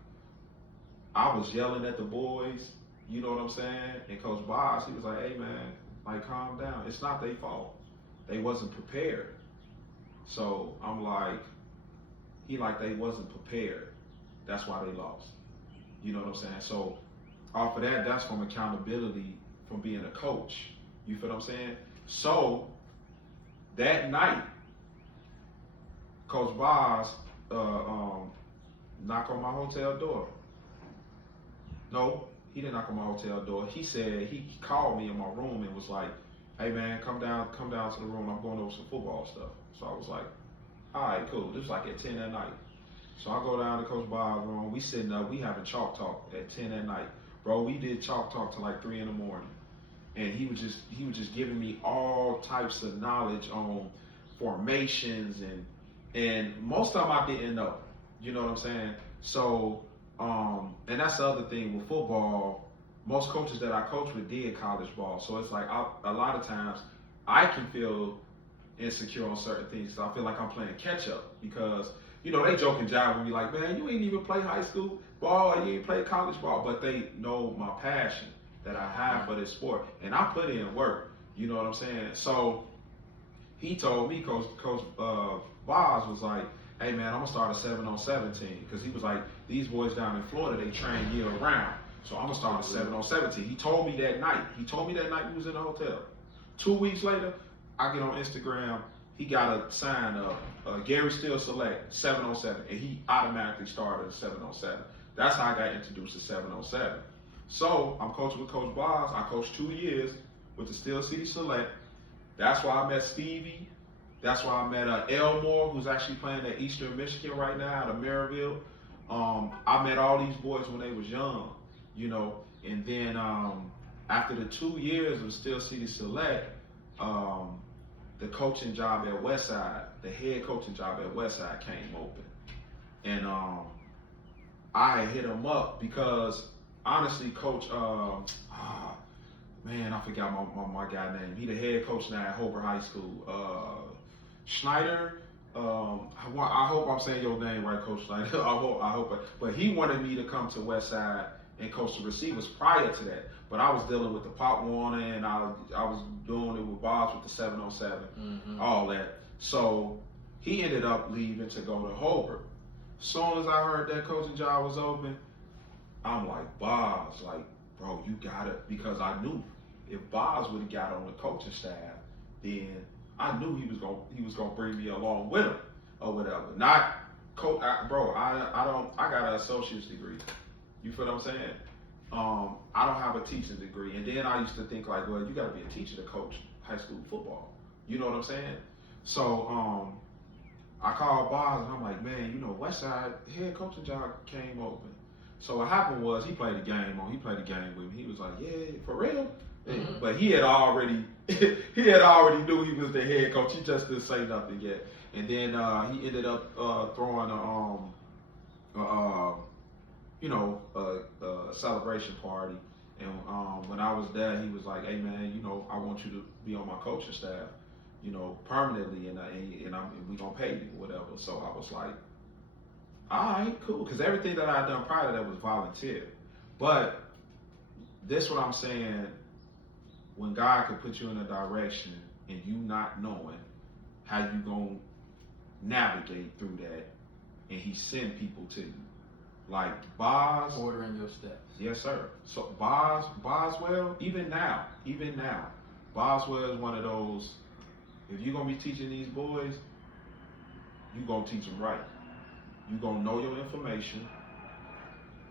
I was yelling at the boys, you know what I'm saying? And Coach Boz, he was like, hey man, like calm down. It's not their fault. They wasn't prepared. So I'm like, they wasn't prepared. That's why they lost. You know what I'm saying? So off of that, that's from accountability, from being a coach. You feel what I'm saying? So that night, Coach Boz knocked on my hotel door. No, he didn't knock on my hotel door. He said, he called me in my room and was like, hey man, come down to the room. I'm going over some football stuff. So I was like, all right, cool. This was like at 10 at night. So I go down to Coach Bob's room. We sitting up. We having chalk talk at 10 at night. Bro, we did chalk talk till like 3 in the morning. And he was just giving me all types of knowledge on formations, and most of them I didn't know. You know what I'm saying? So, and that's the other thing with football. Most coaches that I coach with did college ball. So it's like a lot of times I can feel insecure on certain things. So I feel like I'm playing catch up because, you know, they joke and jive with me like, man, you ain't even play high school ball, you ain't play college ball, but they know my passion that I have for this sport, and I put in work. You know what I'm saying? So he told me, Coach Boz was like, hey man, I'm gonna start a 7-on-17, because he was like, these boys down in Florida, they train year round. So I'm gonna start a 7-on-17. He told me that night. We was in the hotel. 2 weeks later, I get on Instagram. He got a sign up, Gary Steele Select 7-on-7, and he automatically started a 7-on-7. That's how I got introduced to 7-on-7. So I'm coaching with Coach Boz. I coached 2 years with the Steel City Select. That's why I met Stevie. That's why I met Elmore, who's actually playing at Eastern Michigan right now out of Maryville. I met all these boys when they was young, you know, and then After the 2 years of Steel City Select, the coaching job at Westside, the head coaching job at Westside came open. And I hit him up because honestly, Coach, man, I forgot my guy name. He the head coach now at Hobart High School. Schneider. I hope I'm saying your name right, Coach Schneider. I hope. But he wanted me to come to Westside and coach the receivers prior to that. But I was dealing with the Pop Warner, and I was doing it with Bob's with the 707, all that. So he ended up leaving to go to Hobart. Soon as I heard that coaching job was open, I'm like, Bob's, like, bro, you got it, because I knew if Bob's would have got on the coaching staff, then I knew he was gonna bring me along with him or whatever. Not coach, bro. I got an associate's degree. You feel what I'm saying? I don't have a teaching degree. And then I used to think like, well, you got to be a teacher to coach high school football. You know what I'm saying? So I called Boz and I'm like, man, you know, Westside head coaching job came open. So what happened was he played the game with me. He was like, yeah, for real. But he had already knew he was the head coach. He just didn't say nothing yet. And then he ended up throwing a celebration party. And when I was there, he was like, hey man, you know, I want you to be on my coaching staff, you know, permanently, and we gonna pay you or whatever. So I was like, all right, cool, because everything that I had done prior to that was volunteer. But this what I'm saying, when God could put you in a direction and you not knowing how you gonna navigate through that, and he send people to you. Like Boz, ordering your steps. Yes, sir. So Boswell, even now, Boswell is one of those. If you're gonna be teaching these boys, you gonna teach them right. You gonna know your information.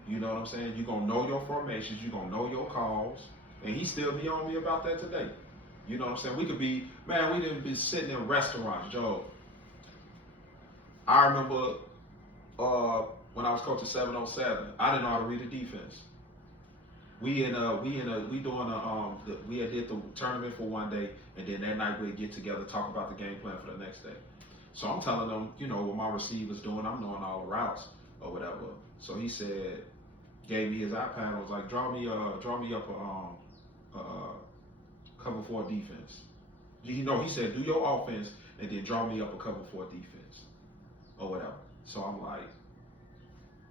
You know what I'm saying? You gonna know your formations. You gonna know your calls. And he still be on me about that today. You know what I'm saying? We didn't be sitting in restaurants, Joe. I remember when I was coaching 707, I didn't know how to read a defense. We did the tournament for one day, and then that night we'd get together, talk about the game plan for the next day. So I'm telling them, you know, what my receiver's doing, I'm knowing all the routes or whatever. So he said, gave me his iPad and was like, draw me up a cover 4 defense. He said, do your offense and then draw me up a cover 4 defense or whatever. So I'm like,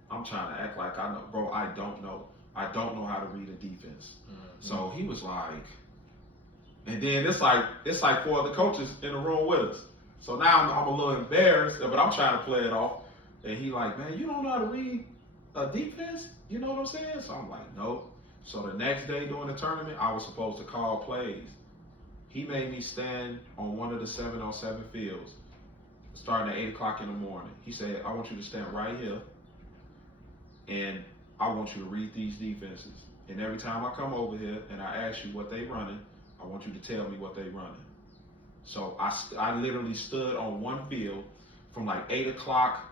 I'm trying to act like I know, bro. I don't know how to read a defense. So he was like, and then it's like 4 other coaches in the room with us. So now I'm a little embarrassed, but I'm trying to play it off. And he like, man, you don't know how to read a defense? You know what I'm saying? So I'm like, nope. So the next day during the tournament, I was supposed to call plays. He made me stand on one of the 7-on-7 fields, starting at 8 o'clock in the morning. He said, I want you to stand right here, and I want you to read these defenses. And every time I come over here and I ask you what they running, I want you to tell me what they running. So I literally stood on one field from like 8 o'clock.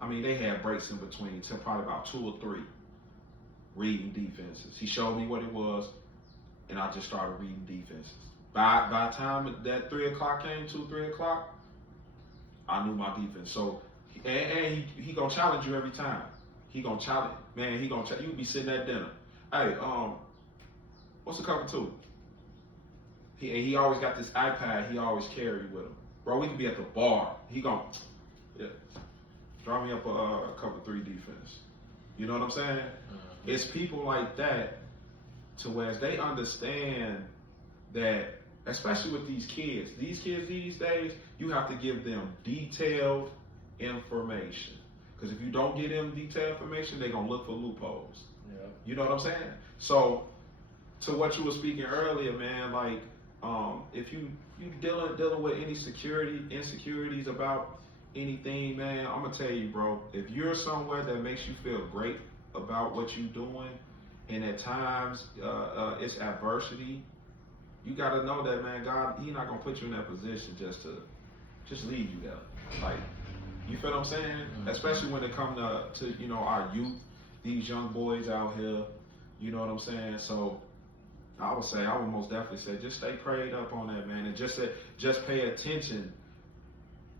I mean, they had breaks in between, till probably about 2 or 3, reading defenses. He showed me what it was, and I just started reading defenses. By the time that 3 o'clock came, 2-3 o'clock, I knew my defense. So, and he gonna challenge you every time. He gonna challenge, man. You be sitting at dinner. Hey, what's the cover 2? He always got this iPad. He always carry with him, bro. We could be at the bar. He gonna, draw me up a cover 3 defense. You know what I'm saying? It's people like that, to where they understand that, especially with these kids these days, you have to give them detailed information. Because if you don't give them detailed information, they're gonna look for loopholes. Yeah. You know what I'm saying? So, to what you were speaking earlier, man, like, if you dealing with any insecurities about anything, man, I'm gonna tell you, bro, if you're somewhere that makes you feel great about what you're doing, and at times it's adversity, you gotta know that, man, God, He's not gonna put you in that position just leave you there. Like, you feel what I'm saying? Especially when it comes to you know, our youth, these young boys out here. You know what I'm saying? So I would most definitely say, just stay prayed up on that, man, and just pay attention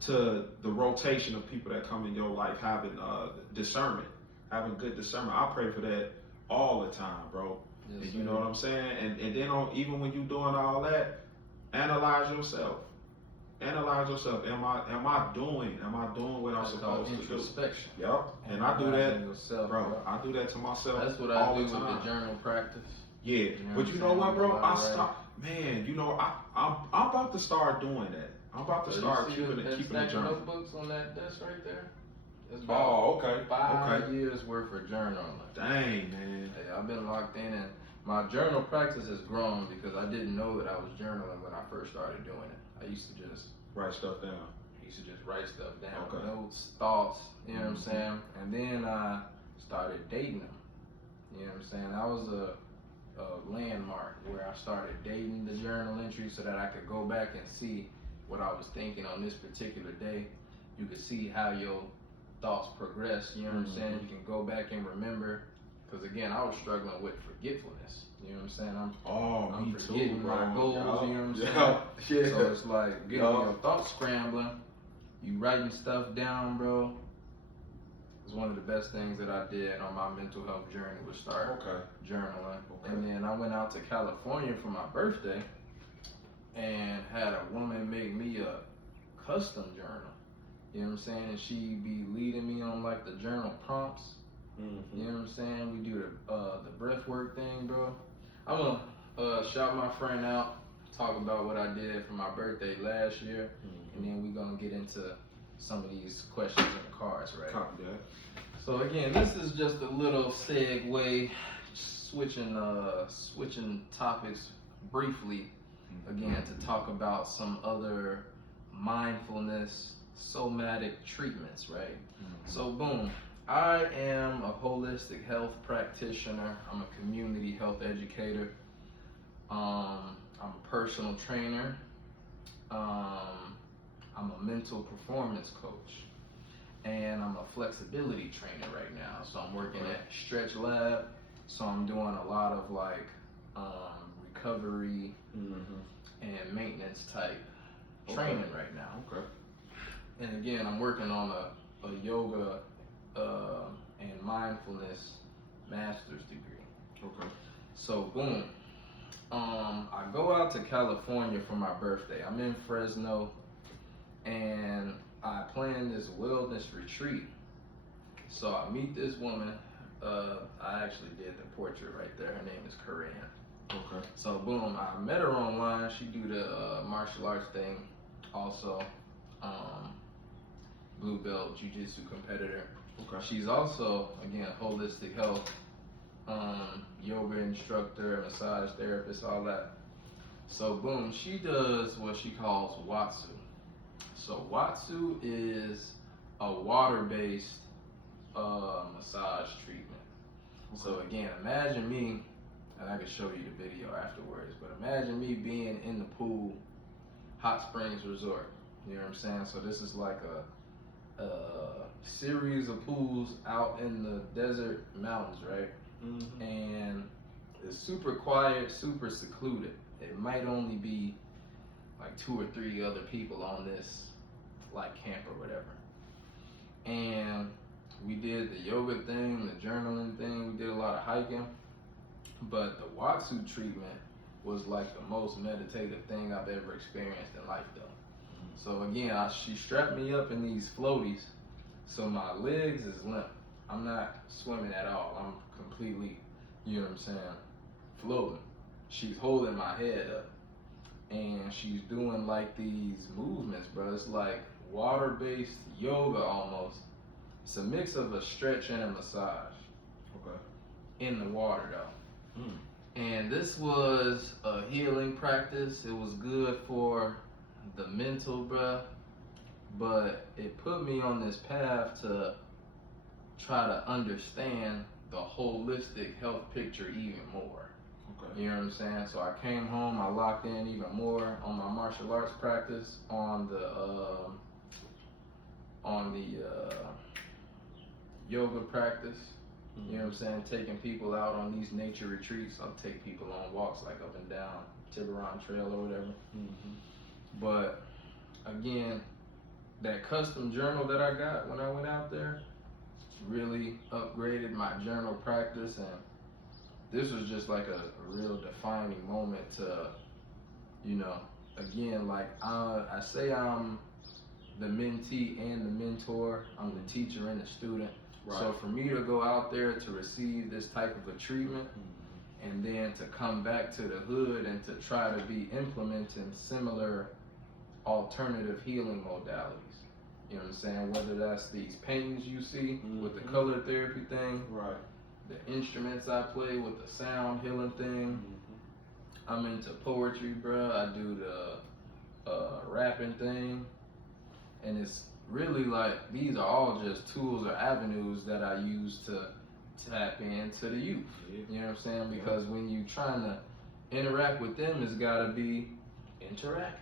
to the rotation of people that come in your life, having discernment, having good discernment. I pray for that all the time, bro. Yes, and you know what I'm saying? And then even when you doing all that, analyze yourself. Analyze yourself. Am I doing what I'm supposed to do? Introspection. Yep. And I do that, yourself, bro. I do that to myself. That's what all I do the with time. the journal practice. Yeah, but you know what, bro? I stop, man. You know, I'm about to start doing that. I'm about to start keeping the journal. Notebooks on that desk right there. It's okay. 5 years worth of journaling. Dang, man. Hey, I've been locked in, and my journal practice has grown because I didn't know that I was journaling when I first started doing it. I used to just write stuff down. Write stuff down, Okay. notes, thoughts. You know what I'm saying? And then I started dating them. You know what I'm saying? That was a landmark where I started dating the journal entry so that I could go back and see what I was thinking on this particular day. You could see how your thoughts progress. You know what I'm saying? You can go back and remember. Because again, I was struggling with forgetfulness. You know what I'm saying? I'm forgetting my goals. You know what I'm saying? Yeah. So it's like getting your thoughts scrambling. You writing stuff down, bro. It's one of the best things that I did on my mental health journey was start journaling. And then I went out to California for my birthday and had a woman make me a custom journal. You know what I'm saying? And she be leading me on like the journal prompts. You know what I'm saying? We do the breath work thing, bro. I'm gonna shout my friend out, talk about what I did for my birthday last year, and then we're gonna get into some of these questions in the cards, right? Copy that. So again, this is just a little segue, switching topics briefly, again, to talk about some other mindfulness somatic treatments, right? So boom, I am a holistic health practitioner. I'm a community health educator. I'm a personal trainer. I'm a mental performance coach. And I'm a flexibility trainer right now. So I'm working at Stretch Lab. So I'm doing a lot of like recovery and maintenance type training right now. Okay. And again, I'm working on a yoga and mindfulness master's degree. Okay. So boom, I go out to California for my birthday. I'm in Fresno, and I planned this wellness retreat. So I meet this woman. I actually did the portrait right there. Her name is Corinne. Okay. So boom, I met her online. She do the martial arts thing, also. Blue belt jiu-jitsu competitor. Okay. She's also, again, holistic health, yoga instructor, massage therapist, all that. So boom, she does what she calls Watsu. So Watsu is a water-based massage treatment. Okay. So again, imagine me, and I can show you the video afterwards, but imagine me being in the pool, hot springs resort. You know what I'm saying? So this is like a series of pools out in the desert mountains, right? And it's super quiet, super secluded. It might only be like 2 or 3 other people on this like camp or whatever. And we did the yoga thing, the journaling thing, we did a lot of hiking. But the Watsu treatment was like the most meditative thing I've ever experienced in life though. So again, she strapped me up in these floaties, so my legs is limp. I'm not swimming at all. I'm completely, you know what I'm saying, floating. She's holding my head up, and she's doing like these movements, bro. It's like water-based yoga almost. It's a mix of a stretch and a massage. Okay. In the water though. And this was a healing practice. It was good for the mental, bruh, but it put me on this path to try to understand the holistic health picture even more. Okay. You know what I'm saying? So I came home, I locked in even more on my martial arts practice, on the yoga practice, You know what I'm saying? Taking people out on these nature retreats. I'll take people on walks like up and down Tiburon Trail or whatever. But again, that custom journal that I got when I went out there really upgraded my journal practice, and this was just like a real defining moment to, you know, again, like I say I'm the mentee and the mentor, I'm the teacher and the student. Right. So for me to go out there to receive this type of a treatment, and then to come back to the hood and to try to be implementing similar alternative healing modalities. You know what I'm saying? Whether that's these paintings you see with the color therapy thing, right? The instruments I play with the sound healing thing. I'm into poetry, bro. I do the rapping thing, and it's really like these are all just tools or avenues that I use to tap into the youth. You know what I'm saying? Because when you trying to interact with them, it's gotta be interactive.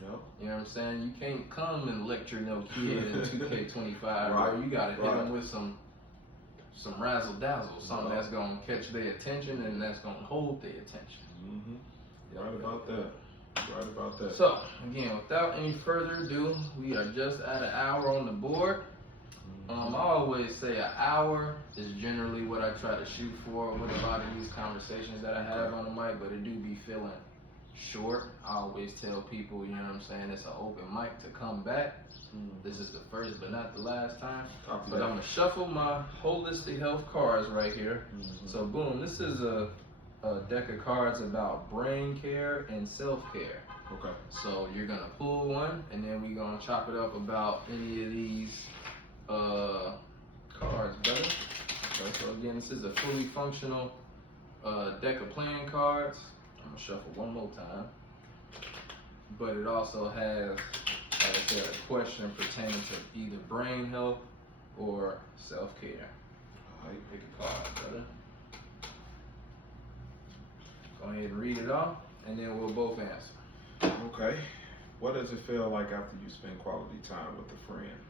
You know what I'm saying? You can't come and lecture no kid in 2K25, right. Bro. You gotta hit them with some razzle dazzle, something that's gonna catch their attention and that's gonna hold their attention. Right about that. Right about that. So again, without any further ado, we are just at an hour on the board. I always say an hour is generally what I try to shoot for with a lot of these conversations that I have on the mic, but it do be feeling short. I always tell people, you know what I'm saying, it's an open mic to come back. This is the first but not the last time. But I'm gonna shuffle my holistic health cards right here. So boom, this is a deck of cards about brain care and self-care. Okay. So you're gonna pull one, and then we're gonna chop it up about any of these cards, brother. Okay, so again, this is a fully functional deck of playing cards. I'm gonna shuffle one more time. But it also has, like I said, a question pertaining to either brain health or self-care. All right, pick a card, brother. Go ahead and read it off, and then we'll both answer. Okay. What does it feel like after you spend quality time with a friend?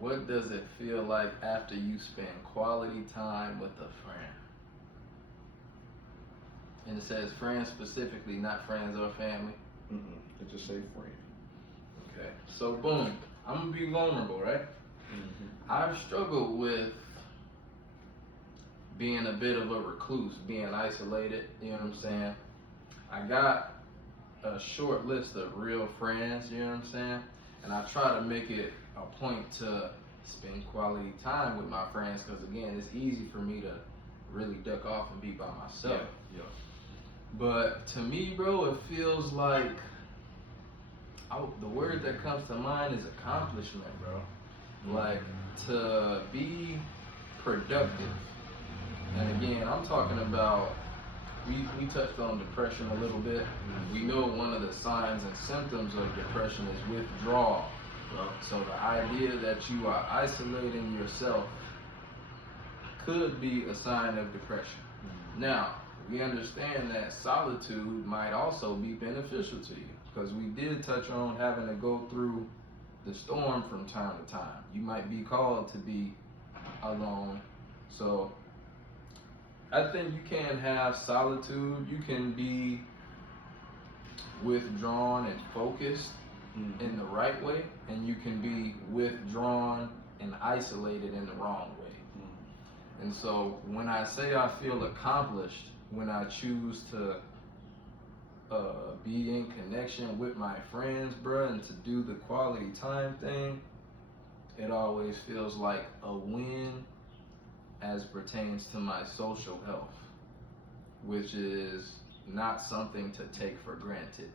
What does it feel like after you spend quality time with a friend? And it says friends specifically, not friends or family. It just say friend. Okay. So boom, I'm gonna be vulnerable, right? I've struggled with being a bit of a recluse, being isolated, you know what I'm saying? I got a short list of real friends, you know what I'm saying? And I try to make it a point to spend quality time with my friends, because again, it's easy for me to really duck off and be by myself. Yeah. But to me, bro, it feels like, the word that comes to mind is accomplishment, bro. Like, to be productive. And again, I'm talking about, we touched on depression a little bit. We know one of the signs and symptoms of depression is withdrawal. So the idea that you are isolating yourself could be a sign of depression. Now, we understand that solitude might also be beneficial to you, because we did touch on having to go through the storm from time to time. You might be called to be alone. So I think you can have solitude. You can be withdrawn and focused in the right way, and you can be withdrawn and isolated in the wrong way. And so when I say I feel accomplished, when I choose to be in connection with my friends, bruh, and to do the quality time thing, it always feels like a win as pertains to my social health, which is not something to take for granted.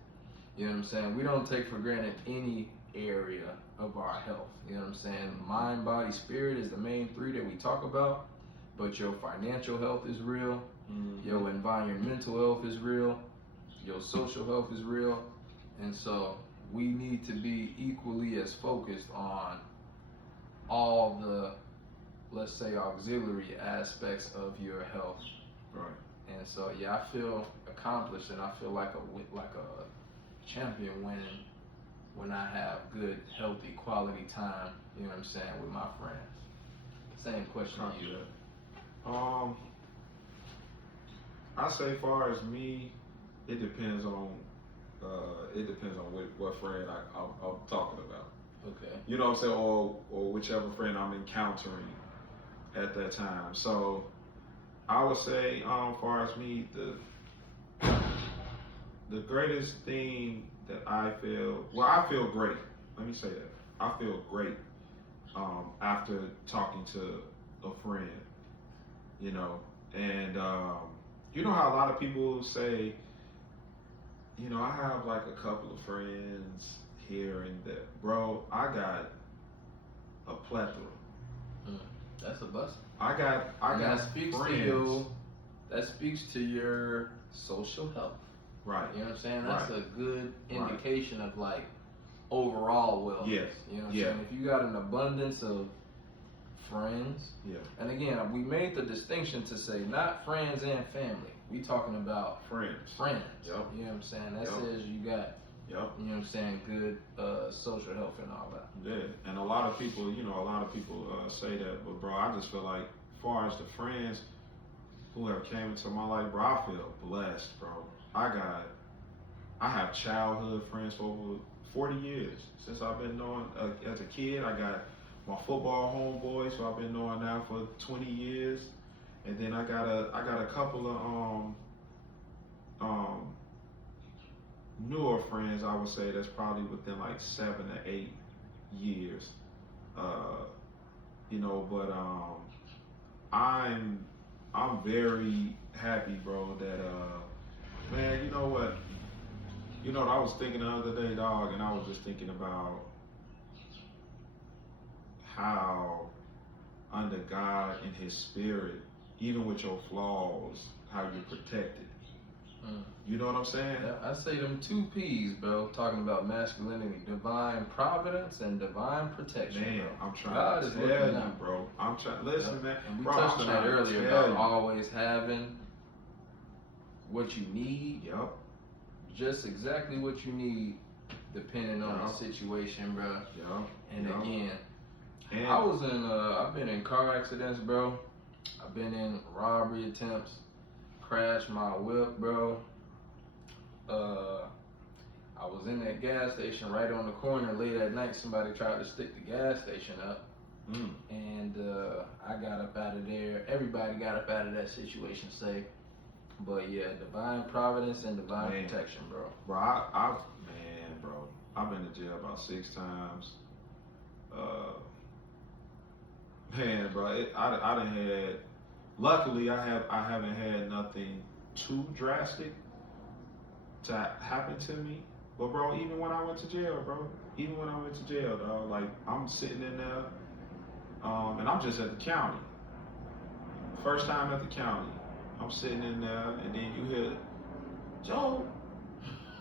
You know what I'm saying? We don't take for granted any area of our health. You know what I'm saying? Mind, body, spirit is the main three that we talk about, but your financial health is real, your environmental health is real, your social health is real, and so we need to be equally as focused on all the, let's say, auxiliary aspects of your health. Right. And so, yeah, I feel accomplished, and I feel like a champion winning when I have good, healthy, quality time, you know what I'm saying, with my friends. Same question to you. Um, I say, far as me, it depends on what friend I'm talking about. Okay. You know what I'm saying, or whichever friend I'm encountering at that time. So I would say, far as me, the greatest thing that I feel great. Let me say that I feel great after talking to a friend. You know, and you know how a lot of people say, you know, I have like a couple of friends here and there. Bro, I got a plethora. Mm, that's a blessing. I And got that speaks friends. to you. That speaks to your social health. Right. You know what I'm saying? That's Right. a good Right. indication of like overall wellness. Yes. You know what I'm Yeah. saying? If you got an abundance of friends, Yeah. and again, we made the distinction to say not friends and family. We talking about Friends. friends. Yep. You know what I'm saying? That Yep. says you got, Yep. you know what I'm saying, good social health and all that. Yeah. And a lot of people, say that, but bro, I just feel like, as far as the friends who have came into my life, bro, I feel blessed, bro. I have childhood friends for over 40 years. Since I've been knowing, as a kid, I got my football homeboys who I've been knowing now for 20 years. And then I got a couple of newer friends, I would say, that's probably within like 7 to 8 years. But I'm very happy, bro, that man, you know what? You know what I was thinking the other day, dog, and I was just thinking about how under God and His Spirit, even with your flaws, how you're protected. Mm. You know what I'm saying? Yeah, I say them two P's, bro. Talking about masculinity, divine providence and divine protection. Man, bro. I'm trying God to is tell looking you, out. bro. I'm trying. Listen, man. And we Bro, touched I'm on trying that to earlier tell about you. always having what you need, Yep. just exactly what you need, depending on the Yep. situation, bro. Yep. And Yep. again, And I've been in car accidents, bro. I've been in robbery attempts, crashed my whip, bro. I was in that gas station right on the corner late at night. Somebody tried to stick the gas station up, and I got up out of there. Everybody got up out of that situation safe. But yeah, divine providence and divine protection, bro. Bro, bro, I've been to jail about 6 times. Man, bro, I done had. Luckily, I haven't had nothing too drastic to happen to me. But bro, even when I went to jail, dog, like I'm sitting in there, and I'm just at the county. First time at the county, I'm sitting in there, and then you hear, Joe.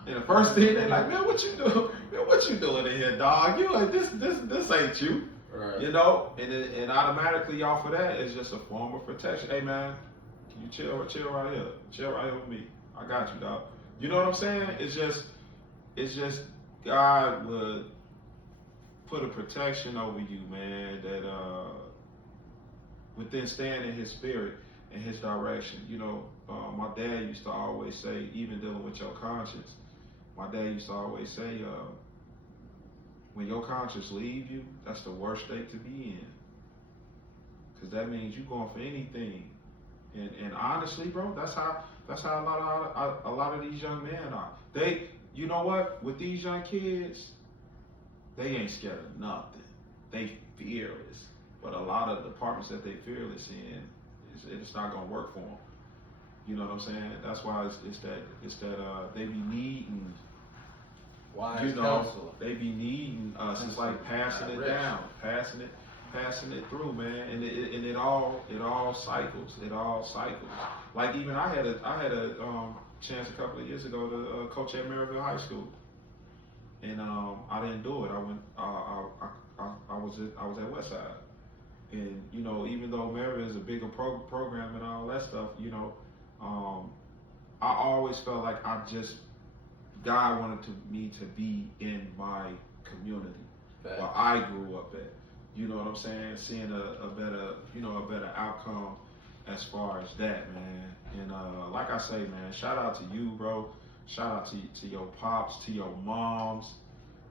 And the first thing they like, man, what you doing? Man, what you doing in here, dog? You like this ain't you. Right. You know, and automatically off of that is just a form of protection. Hey man, can you chill right here? Chill right here with me. I got you, dog. You know what I'm saying? It's just God would put a protection over you, man, that within staying in His Spirit and His direction. You know, my dad used to always say, even dealing with your conscience, my dad used to always say, when your conscience leave you, that's the worst state to be in. Because that means you're going for anything. And honestly, bro, that's how a lot of these young men are. They, you know what? With these young kids, they ain't scared of nothing. They fearless. But a lot of the departments that they fearless in, it's not gonna work for them. You know what I'm saying? That's why it's that they be needing. Wise counsel. They be needing us. It's like passing it down, passing it through, man. And it all cycles. It all cycles. Like even I had a chance a couple of years ago to coach at Maryville High School, and I didn't do it. I was at Westside, and you know, even though Maryville is a bigger program and all that stuff, you know, I always felt like God wanted me to be in my community where I grew up at. You know what I'm saying? Seeing a better outcome as far as that, man. And like I say, man, shout out to you, bro. Shout out to your pops, to your moms.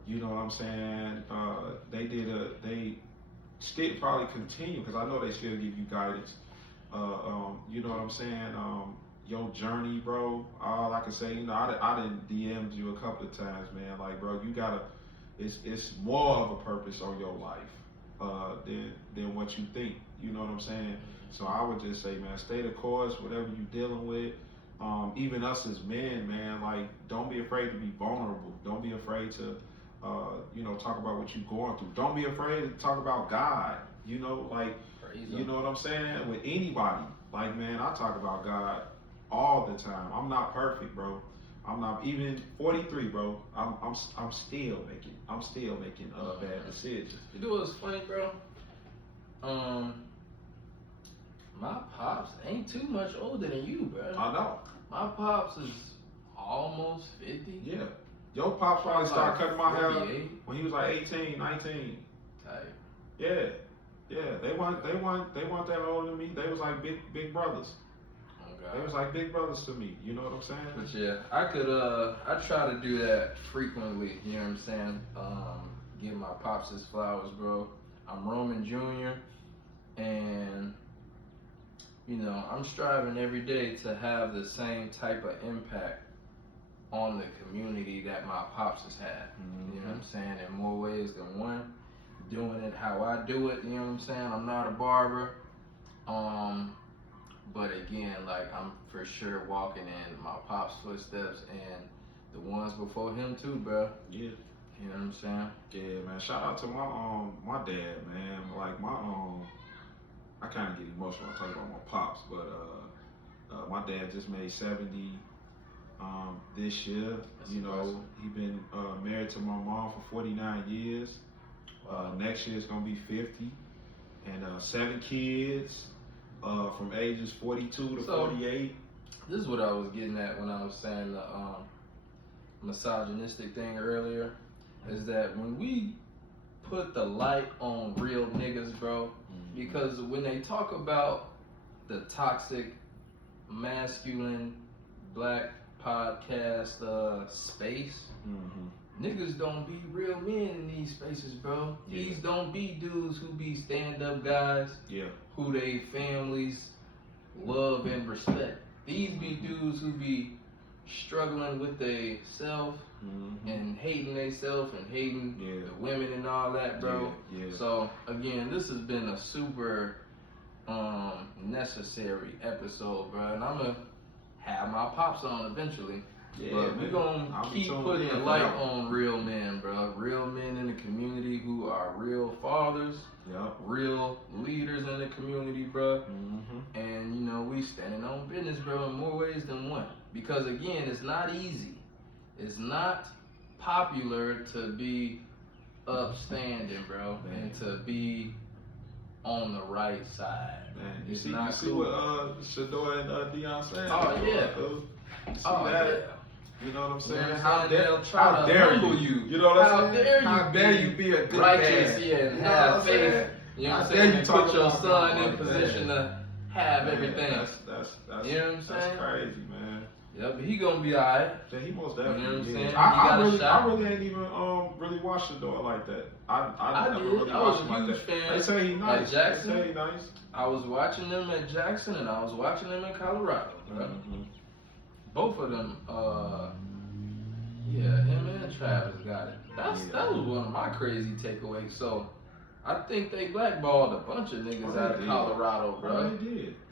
You know what I'm saying? They still probably continue because I know they still give you guidance. You know what I'm saying? Your journey, bro. All I can say, you know, I didn't DM'd you a couple of times, man. Like, bro, you gotta. It's more of a purpose on your life than what you think. You know what I'm saying? So I would just say, man, stay the course, whatever you're dealing with. Even us as men, man, like, don't be afraid to be vulnerable. Don't be afraid to, you know, talk about what you're going through. Don't be afraid to talk about God. You know, like, you know what I'm saying? With anybody, like, man, I talk about God all the time. I'm not perfect, bro. I'm not even 43, bro. I'm still making bad decisions. You know what's funny, bro? My pops ain't too much older than you, bro. I know. My pops is almost 50. Yeah. Your pops probably started cutting my hair 48. when he was like 18, 19. Type. Yeah. Yeah. They weren't that older than me. They was like big brothers. They was like big brothers to me, you know what I'm saying? But yeah, I try to do that frequently, you know what I'm saying? Give my pops his flowers, bro. I'm Roman Jr. and, you know, I'm striving every day to have the same type of impact on the community that my pops has had, you know what I'm saying? In more ways than one. Doing it how I do it, you know what I'm saying? I'm not a barber. But again, like, I'm for sure walking in my pop's footsteps and the ones before him too, bro. Yeah. You know what I'm saying? Yeah, man. Shout out to my dad, man. Like, I kind of get emotional when I talk about my pops, but my dad just made 70 this year. That's you know, impressive. he been married to my mom for 49 years. Next year it's gonna be 50, and 7 kids. From ages 42 to 48. This is what I was getting at when I was saying the misogynistic thing earlier, is that when we put the light on real niggas, bro, because when they talk about the toxic, masculine, black podcast space, niggas don't be real men in these spaces, bro. Yeah. These don't be dudes who be stand-up guys. Yeah. Who they families love and respect. These be dudes who be struggling with they self and hating they self and hating the women and all that, bro. Yeah. So again, this has been a super necessary episode, bro. And I'm gonna have my pops on eventually. Yeah, but we're gonna keep putting the light on real men, bro. Real men in the community who are real fathers. Yep. Real leaders in the community, bro. And, you know, we standing on business, bro, in more ways than one. Because, again, it's not easy. It's not popular to be upstanding, bro, and to be on the right side. Man, you see what Shador and Deion saying? Oh, yeah. You see that? Yeah. You know what I'm saying? Yeah, How how dare humble you? You know what I'm saying? How dare you be a good righteous, man? yeah, and You know have what I'm faith. saying? You know what I'm How saying? dare you And talk put your about son in like position to have everything. That's you know what I'm saying? That's crazy, man. Yeah, but he gonna be alright. Yeah, he most definitely You know what I'm is. saying? I really ain't even really watched Shador like that. I did. never really I was watched a him huge like that. fan They say he nice. at Jackson. They say he nice. I was watching them at Jackson and I was watching them in Colorado, bro. Both of them, yeah, him and Travis got it. That was one of my crazy takeaways. So I think they blackballed a bunch of niggas out of Colorado, bro. Oh,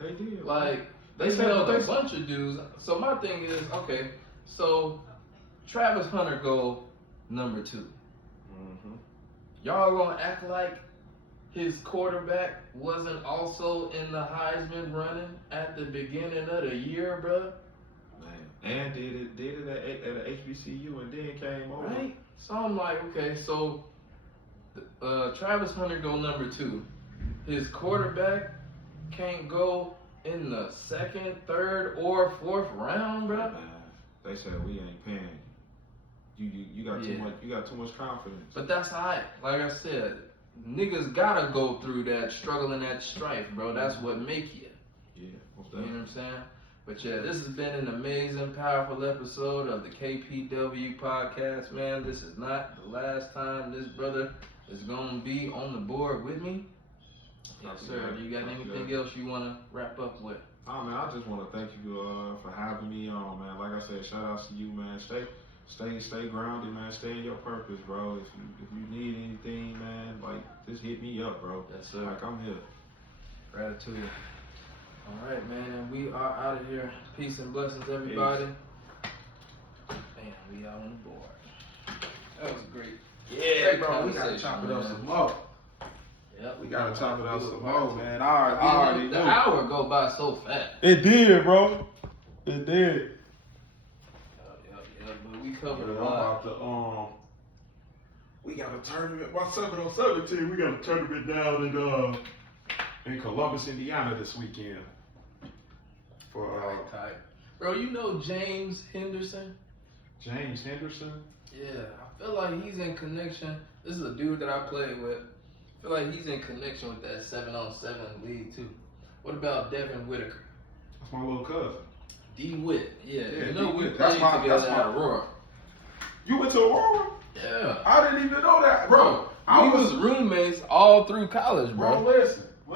they did. Like, they held a bunch of dudes. So my thing is, okay, so Travis Hunter go number 2. Y'all gonna act like his quarterback wasn't also in the Heisman running at the beginning of the year, bro? And did it at a HBCU and then came over. Right? So I'm like, okay, so Travis Hunter go number 2. His quarterback can't go in the 2nd, 3rd, or 4th round, bro. They said we ain't paying you. You got too much. You got too much confidence. But that's alright. Like I said, niggas gotta go through that struggle and that strife, bro. That's what make you. Yeah. You know what I'm saying? But yeah, this has been an amazing, powerful episode of the KPW podcast, man. This is not the last time this brother is gonna be on the board with me. Yes, sir. Do you got anything else you wanna wrap up with? Oh man, I just want to thank you for having me on, man. Like I said, shout out to you, man. Stay grounded, man. Stay in your purpose, bro. If you need anything, man, like just hit me up, bro. Yes, sir. Like I'm here. Gratitude. All right, man. And we are out of here. Peace and blessings, everybody. And we out on the board. That was great. Yeah, Great bro. We gotta chop it up some more. Yep. We gotta chop it up some more, man. I already the knew. hour go by so fast. It did, bro. It did. Yep. But we covered a I'm lot. about to we got a tournament. My 7-on-7 we got a tournament down in Columbus, Indiana this weekend. For Tight. Bro, you know James Henderson? James Henderson? Yeah, I feel like he's in connection. This is a dude that I played with. I feel like he's in connection with that 7-on-7 league too. What about Devin Whitaker? That's my little cousin. D Witt. Yeah, you D. know we Witt. played together that's at Aurora. You went to Aurora? Yeah. I didn't even know that, bro. We was roommates all through college, bro. Bro, listen.